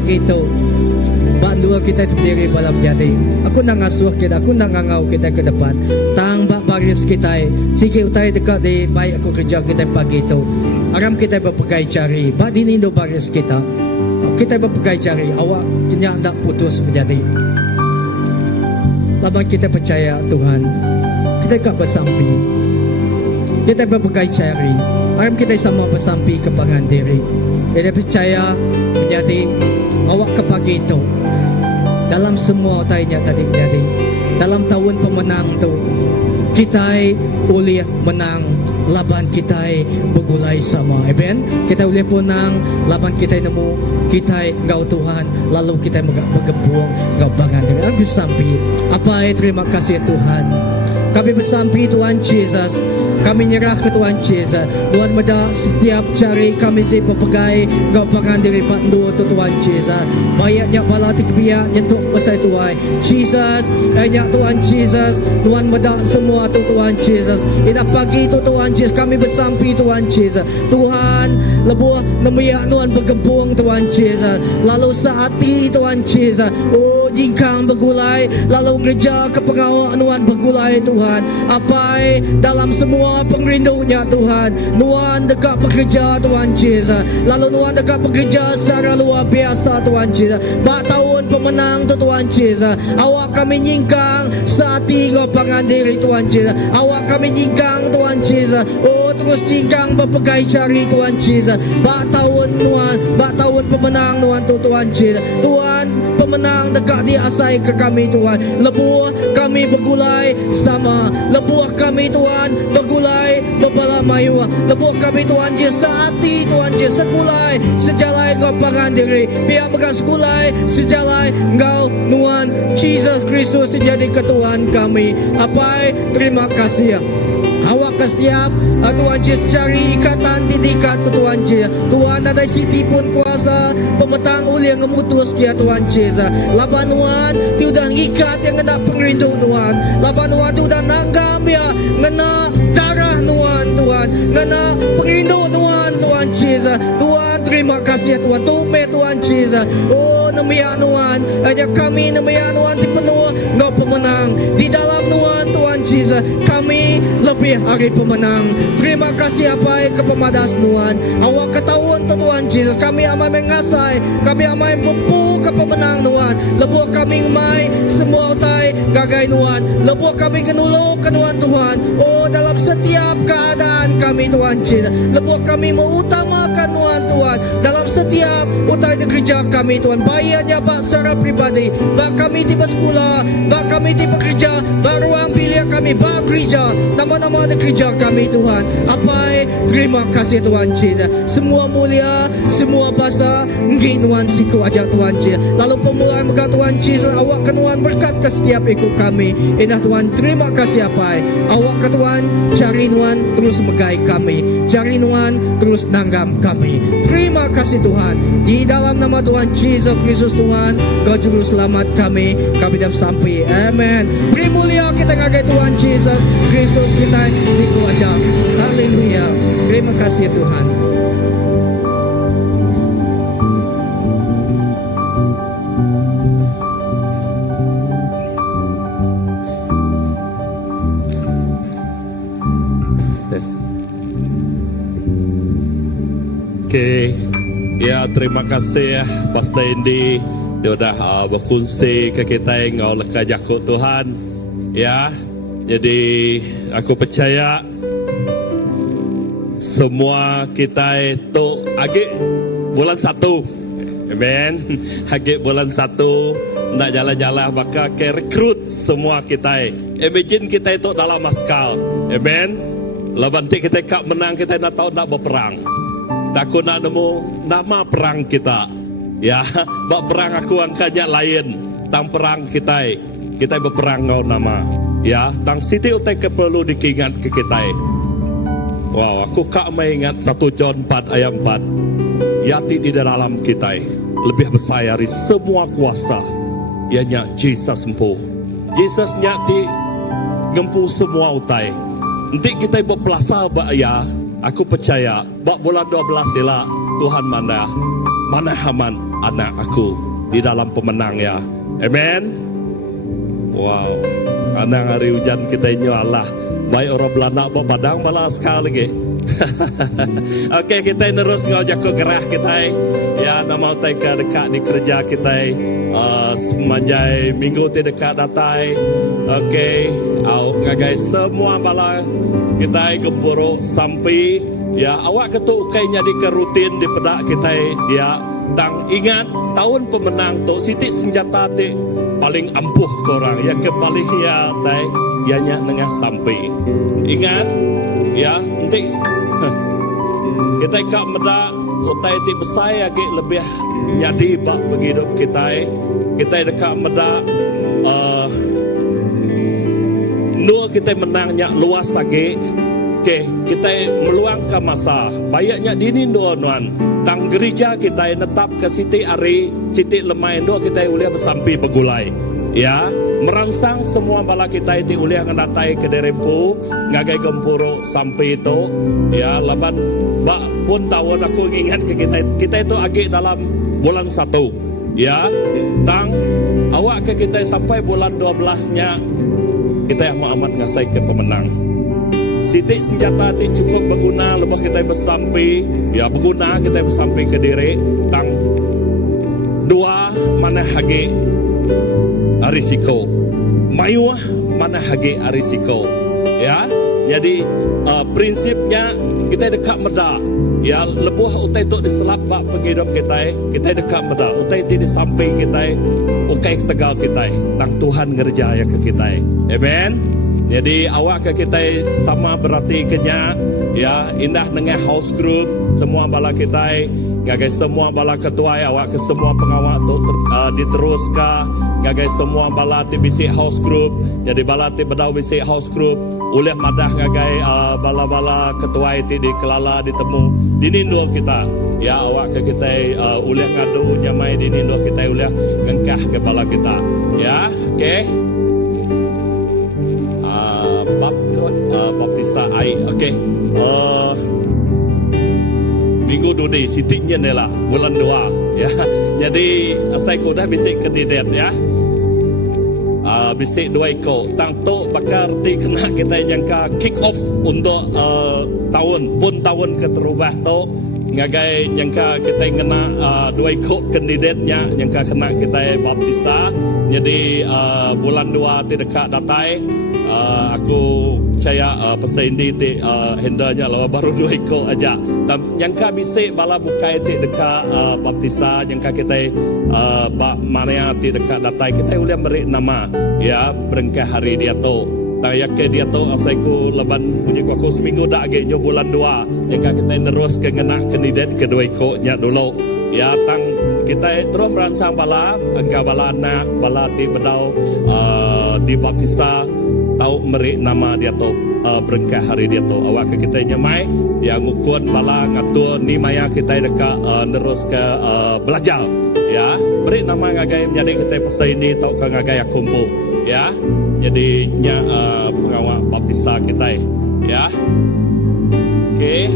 pagi itu. Bandua kita berdiri malam jadi. Aku nangasuh kita, aku nangangau kita ke depan. Tang bak baris kita. Sige utai dekat di baik aku kerja kita pagi itu. Aram kita berpegai cari. Bak dini do baris kita. Kita berpegai cari. Awak kenyak tak putus menjadi. Lama kita percaya Tuhan. Kita tak bersampi. Kita berpegai cari. Aram kita sama bersampi ke pangan diri. Kita percaya menjadi awak ke pagi itu. Dalam semua tanya tadi menjadi dalam tahun pemenang tu kita boleh menang laban kita bergulai sama. Amen. Kita boleh menang laban kita nemu kita engkau Tuhan, lalu kita bergembung engkau bangan diri. Aku bersampi. Apa terima kasih Tuhan. Kami bersampi Tuhan Yesus. Kami nyerah ke Tuhan Yesus. Tuhan meda setiap cari kami dipepegai engkau bangan diri pandu tu Tuhan Yesus. Bayaknya bala tikbiak nyentuk pasal Tuhan Jesus. Hanya Tuhan Jesus. Tuhan meda semua tu Tuhan Jesus. Ina pagi tu Tuhan Jesus kami bersampi Tuhan Jesus. Tuhan lebuh nemiak Tuhan bergempung Tuhan Jesus. Lalu saati Tuhan Jesus. Oh jingkang bergulai. Lalu ngerja ke pengawal Tuhan bergulai Tuhan. Apa dalam semua pengrindunya Tuhan. Tuhan dekat bekerja Tuhan Jesus. Lalu Tuhan dekat bekerja secara luar biasa Tuhan Jesus. Bak tahun pemenang tu Tuhan Jesus. Awak kami nyingkang saati kau pangan diri Tuhan Jesus. Awak kami nyingkang Tuhan Jesus. Oh terus nyingkang berpegai cari Tuhan Jesus. Bak tahun Tuhan. Bak tahun pemenang Tuhan Jesus. Tuhan pemenang dekat diasai ke kami Tuhan. Lebuh kami bergulai sama. Lebuh kami Tuhan bergulai berbala mayu. Lebuh kami Tuhan Jesus saati Tuhan Jesus sekulai sejalai kau pangan diri. Biar bekas sekulai sejalai engkau Tuhan Jesus Kristus menjadi ketuhan kami. Apa terima kasih. Awak kesiap Tuhan Yesus cari ikatan didikat Tuhan Yesus. Tuhan ada siti pun kuasa pemetang uli yang memutus dia Tuhan Yesus. Laban Tuhan tiudah ikat yang kena pengrindu Tuhan. Laban Tuhan tiudah nanggam ya ngena darah Tuhan. Ngena pengrindu Tuhan Yesus. Tuhan terima kasih Tuhan. Tume Tuhan Yesus. Oh nemiak Tuhan. Hanya kami nemiak Tuhan dipenuh engkau pemenang. Di dalam Tuhan Yesus kami lebih hari pemenang. Terima kasih apa ke pemadas Tuhan. Awak ketahuan Tuhan Yesus. Kami amai mengasai. Kami amai mempu ke pemenang Tuhan. Lebuh kami amai semua utai gagai Tuhan. Lebuh kami genulung ke Tuhan. Oh dalam setiap keadaan kami Tuhan Yesus. Lebuh kami mengutamakan Tuhan. Dalam setiap utai di gereja kami Tuhan. Bayarnya bak secara pribadi. Bak kami di sekolah. Bak kami di bekerja. Bak ruang pilihan kami. Bak gereja. Nama-nama di gereja kami Tuhan. Apa terima kasih Tuhan Yesus. Semua mulia, semua bahasa ngi Tuhan siku aja Tuhan Yesus. Lalu pemulaan berkat Tuhan Yesus. Awak ke Tuhan berkat ke setiap ikut kami. Indah Tuhan terima kasih apa. Awak ke Tuhan cari Tuhan terus megai kami. Cari Tuhan terus nanggam kami. Terima kasih Tuhan. Di dalam nama Tuhan Yesus Kristus Tuhan, Kau juru selamat kami. Kami dah sampai. Amen. Beri mulia kita ngagai Tuhan Yesus Kristus kita siku aja. Haleluya. Terima kasih Tuhan. Oke, ya terima kasih ya Pastor Indi. Dia sudah berkongsi ke kita yang oleh kajakut Tuhan. Ya, jadi aku percaya semua kita itu agak bulan 1. Amen. Agak bulan 1 nak jalan-jalan maka ke rekrut semua kita. Imagine kita itu dalam maskal. Amen. Laban kita kak menang kita nak tahu nak berperang. Takut nak nemu nama perang kita. Ya, bak perang aku angkanya lain. Tang perang kita berperang ngau nama. Ya, tang siti utai ke perlu dikingat ke kita. Wow, aku kak mengingat 1 John 4 ayat 4. Yati di dalam kita lebih besar dari semua kuasa. Ianya Jesus sempuh. Jesus nyati gempu semua utai. Nanti kita berpelasa bak ya. Aku percaya bak bulan 12 sila Tuhan mana mana haman anak aku di dalam pemenang ya. Amen. Wow, karena hari hujan kita ini Allah. Baik orang Belanda bawa padang bala sekali lagi. Oke, kita terus ngajak ke gerah kita. Ya, nama kita dekat di kerja kita. Semanjai minggu ti dekat datai. Oke, ngagai semua bala kita gempuro sampai ya awak ketuk kayaknya di kerutin di pedak kita ya. Dan ingat tahun pemenang tu sitik senjata ti paling ampuh korang ya ke paling ya tai ianya nengah sampai. Ingat ya nanti kita kak meda utai ti besar lagi lebih jadi bak begitu kita dekat meda nur kita menangnya luas lagi. Okay, kita meluangkan masa bayaknya dini nuan tang gereja kita netap ke siti ari siti lemai doa kita uliah bersampai begulai ya merangsang semua bala kita itu uliah ngenatai ke derempu ngagai gempuro sampai itu ya laban bak pun tahun aku ingat ke kita itu agi dalam bulan 1 ya tang awak ke kita sampai bulan 12 nya kita yang amat ngasai ke pemenang. Sitik senjata ti cukup berguna lepas kita bersampai ya berguna kita bersampai ke diri tang dua mana hage risiko mayu mana hage risiko ya jadi prinsipnya kita dekat meda ya lebuh utai tu diselap bak penghidup kita dekat meda utai ti disampai kita ukai tegal kita tang Tuhan ngerja ya ke kita amen. Jadi awak ke kita sama berarti kenya ya indah dengan house group semua bala kita gagai semua bala ketua awak ke semua pengawal tu diteruskan gagai semua bala ti bisi house group jadi bala ti bedau bisi house group oleh madah gagai bala-bala ketua itu dikelala ditemu dinindu kita ya awak ke kita oleh ngadu nyamai dinindu kita oleh ngengkah ke bala kita ya okey. Baptisa ai okey minggu dua sitiknya ni lah bulan 2 ya jadi saya sudah bisik kandidat ya bisik 2 ekor tang tu bakar ti kena kita nyangka kick off untuk tahun keterubah tu ngagai nyangka kita kena 2 ekor kandidatnya nyangka kena kita baptisa jadi bulan 2 ti dekat datai aku percaya pasal ini hendaknya lah baru 2 ekor aja. Nyangka bisik bala bukai ti dekat baptisa nyangka kita mana ti dekat datai kita boleh beri nama ya berengkah hari dia tu. Tayak ke dia tu asaiku leban bunyi aku seminggu dak age nyo bulan 2 nyangka kita terus ke ngena kandidat ke 2 ekornya dulu. Ya tang kita terus merangsang bala engkau bala anak bala ti bedau di baptisa tahu meri nama dia tu berengkah hari dia tu awak ke kita nyamai yang ngukun bala ngatur ni maya kita dekat terus ke belajar ya beri nama ngagai menjadi kita pasal ini tahu ke ngagai kumpul ya jadi nya pengawal baptisa kita ya okey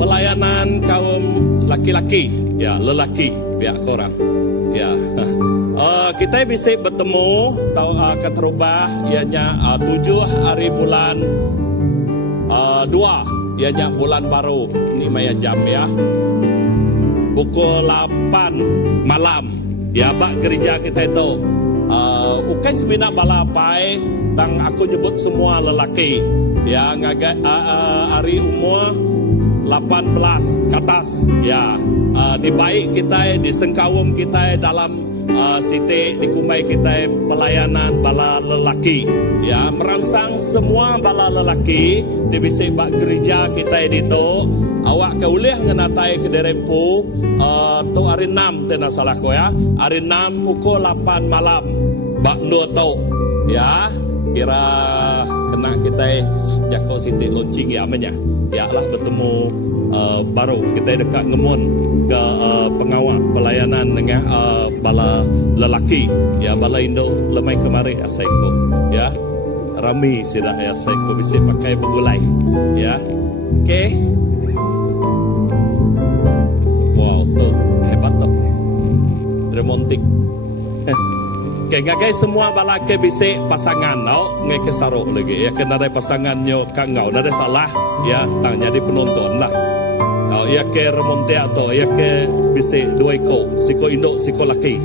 pelayanan kaum laki-laki ya lelaki pihak korang ya kita bisa bertemu tahu keterubah ianya 7 hari bulan 2 ianya bulan baru ini maya jam ya pukul 8 malam ya bak gereja kita itu ukai semina balapai tang aku nyebut semua lelaki ya ngagai hari umur 18 ke atas ya di baik kita di sengkawum kita dalam siti di kumai kita pelayanan bala lelaki ya merangsang semua bala lelaki di bisik bak gereja kita itu awak ke ulih ngenatai ke derempu tu hari 6 tena salah ko ya hari 6 pukul 8 malam bak nur tau ya kira kena kita jako siti launching ya amanya ya lah bertemu baru kita dekat ngemun ke pengawal pelayanan dengan bala lelaki ya bala Indo lemai kemari asaiko ya rami sida asaiko bisa pakai begulai ya okey wow tu hebat remontik. Okay, ngagai semua balake bisik pasangan tau, ngai kesarok lagi. Ya kena ada pasangannya kak ngau, ada salah. Ya tang jadi penonton lah. Ya ke remontik atau ya ke bisik dua iko, siko induk, siko laki.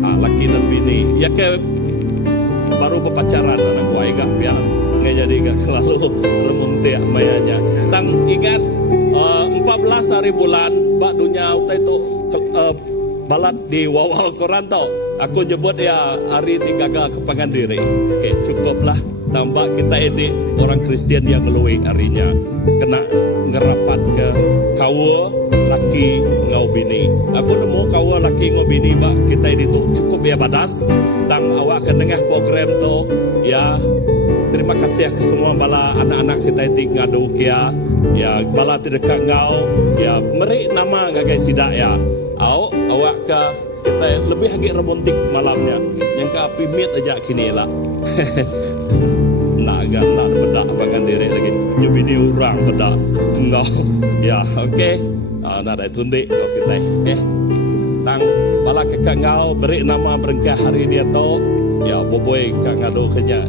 Laki dan bini. Ya ke baru berpacaran anak gua agak biar ngai jadi gak selalu remontik mayanya. Tang ingat 14 hari bulan bak dunia utai tu balat di wawal Quran tau. Aku nyebut ya hari tiga kepangan diri. Okey, cukuplah. Nampak kita ini orang Kristian yang ngelui harinya. Kena ngerapat ke kawa laki ngau bini. Aku nemu kawa laki ngau bini bak kita ini tu cukup ya badas. Tang awak ke tengah program tu ya. Terima kasih ke semua bala anak-anak kita ini ngadu kia. Ya bala terdekat ngau. Ya merik nama ngagai sidak ya. Awak ke kita lebih lagi romantik malamnya. Yang ke api mit aja kini lah. Nak bedak bagan diri lagi. Jadi ni orang bedak. Enggak. Ya, okey. Nak ada tundik kau kita. Okey. Tang bala kakak ngau beri nama berengkah hari dia tu. Ya, boboy kak ngadu kenya.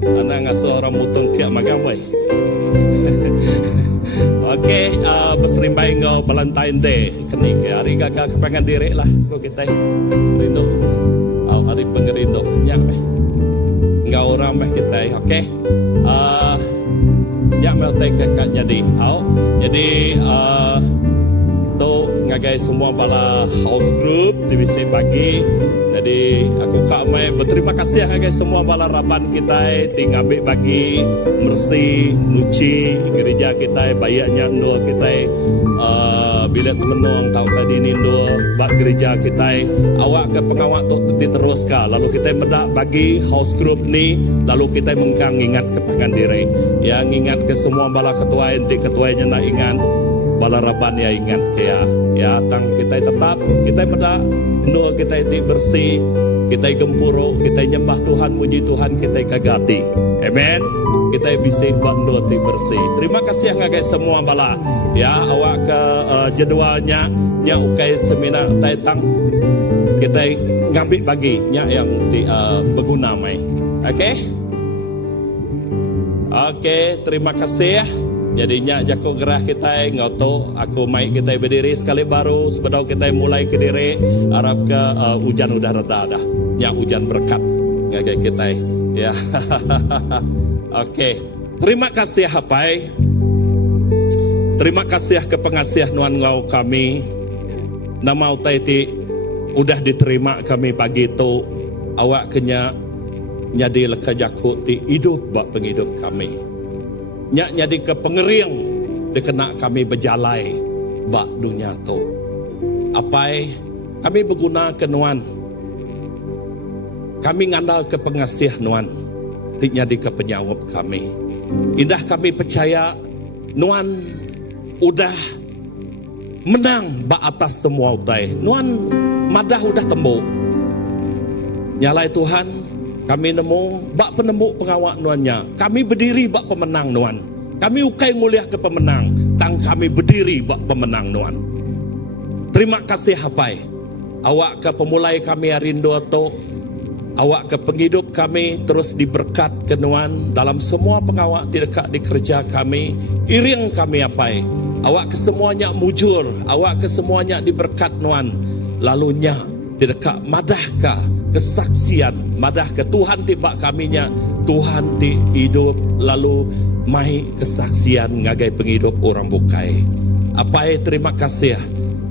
Anak ngasuh orang mutong kiak magang boy. Okey, berserimbai ngau Valentine Day. Kini ke hari gagak kepengen diri lah. Kau kita rindu. Hari pengerindu. Nyak meh. Ngau orang meh kita. Okey. Nyak meh utai kakak jadi. Jadi, tu ngagai semua bala house group divisi pagi. Jadi aku kak mai berterima kasih ngagai semua bala raban kita tinggal bagi mersi nuci gereja kita bayaknya ndua kita bilet menong tahu kadini ndua bak gereja kita awak ke pengawak tu diteruskan lalu kita medak bagi house group ni lalu kita mengkang ingat kepangan diri yang ingat ke semua bala ketua ente ketuanya nak ingat bala raban ya ingat ya tang kita tetap kita medak ndua kita itu bersih kita gempuro kita nyembah Tuhan puji Tuhan kita kagati amen kita bisa buat ndua itu bersih terima kasih ngagai semua bala ya awak ke jadualnya nya ukai seminar taitang kita ngambil bagi nya yang berguna mai okey terima kasih. Jadinya jago gerah kita ngoto aku mai kita berdiri sekali baru sebelum kita mulai ke diri harap ke hujan udah reda dah yang hujan berkat ngagai kita ya. Okey terima kasih hapai terima kasih ke pengasih nuan ngau kami nama utai ti udah diterima kami pagi tu awak kenya nyadi leka jaku ti hidup bak penghidup kami nyak jadi ke pengering dikena kami berjalai bak dunia tu apai kami berguna ke nuan kami ngandal ke pengasih nuan tik jadi ke penyawab kami indah kami percaya nuan udah menang bak atas semua utai nuan madah udah tembuk nyalai Tuhan kami nemu bak penemu pengawak nuannya. Kami berdiri bak pemenang nuan. Kami ukai nguliah ke pemenang. Tang kami berdiri bak pemenang nuan. Terima kasih hapai. Awak ke pemulai kami harindu tu. Awak ke penghidup kami terus diberkat ke nuan. Dalam semua pengawak tidak di kerja kami. Iring kami hapai. Awak ke semuanya mujur. Awak ke semuanya diberkat nuan. Lalunya didekat madahkah kesaksian madah ke Tuhan tiba kaminya Tuhan ti hidup lalu mai kesaksian ngagai penghidup orang bukai apai terima kasih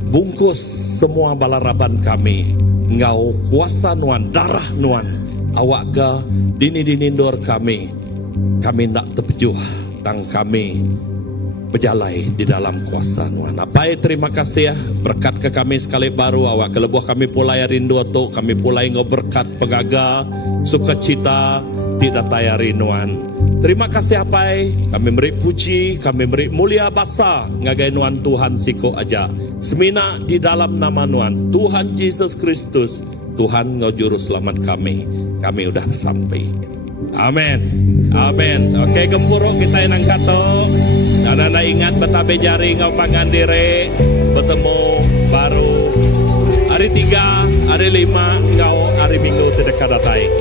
bungkus semua balaraban kami ngau kuasa nuan darah nuan awak ke dini dor kami nak terpejuh tang kami berjalai di dalam kuasa nuan. Apai terima kasih ya berkat ke kami sekali baru awak kelebuh kami pulai rindu tu kami pulai ngoberkat pegaga sukacita tidak tayari nuan. Terima kasih apai kami beri puji kami beri mulia basa ngagai nuan Tuhan siko aja semina di dalam nama nuan Tuhan Yesus Kristus Tuhan ngau juru selamat kami udah sampai. Amin. Amin. Okey gempuro kita nang kato. Dan anda ingat betabe jari ngau pangan diri bertemu baru. hari 3, hari 5, engkau hari Minggu terdekat datai.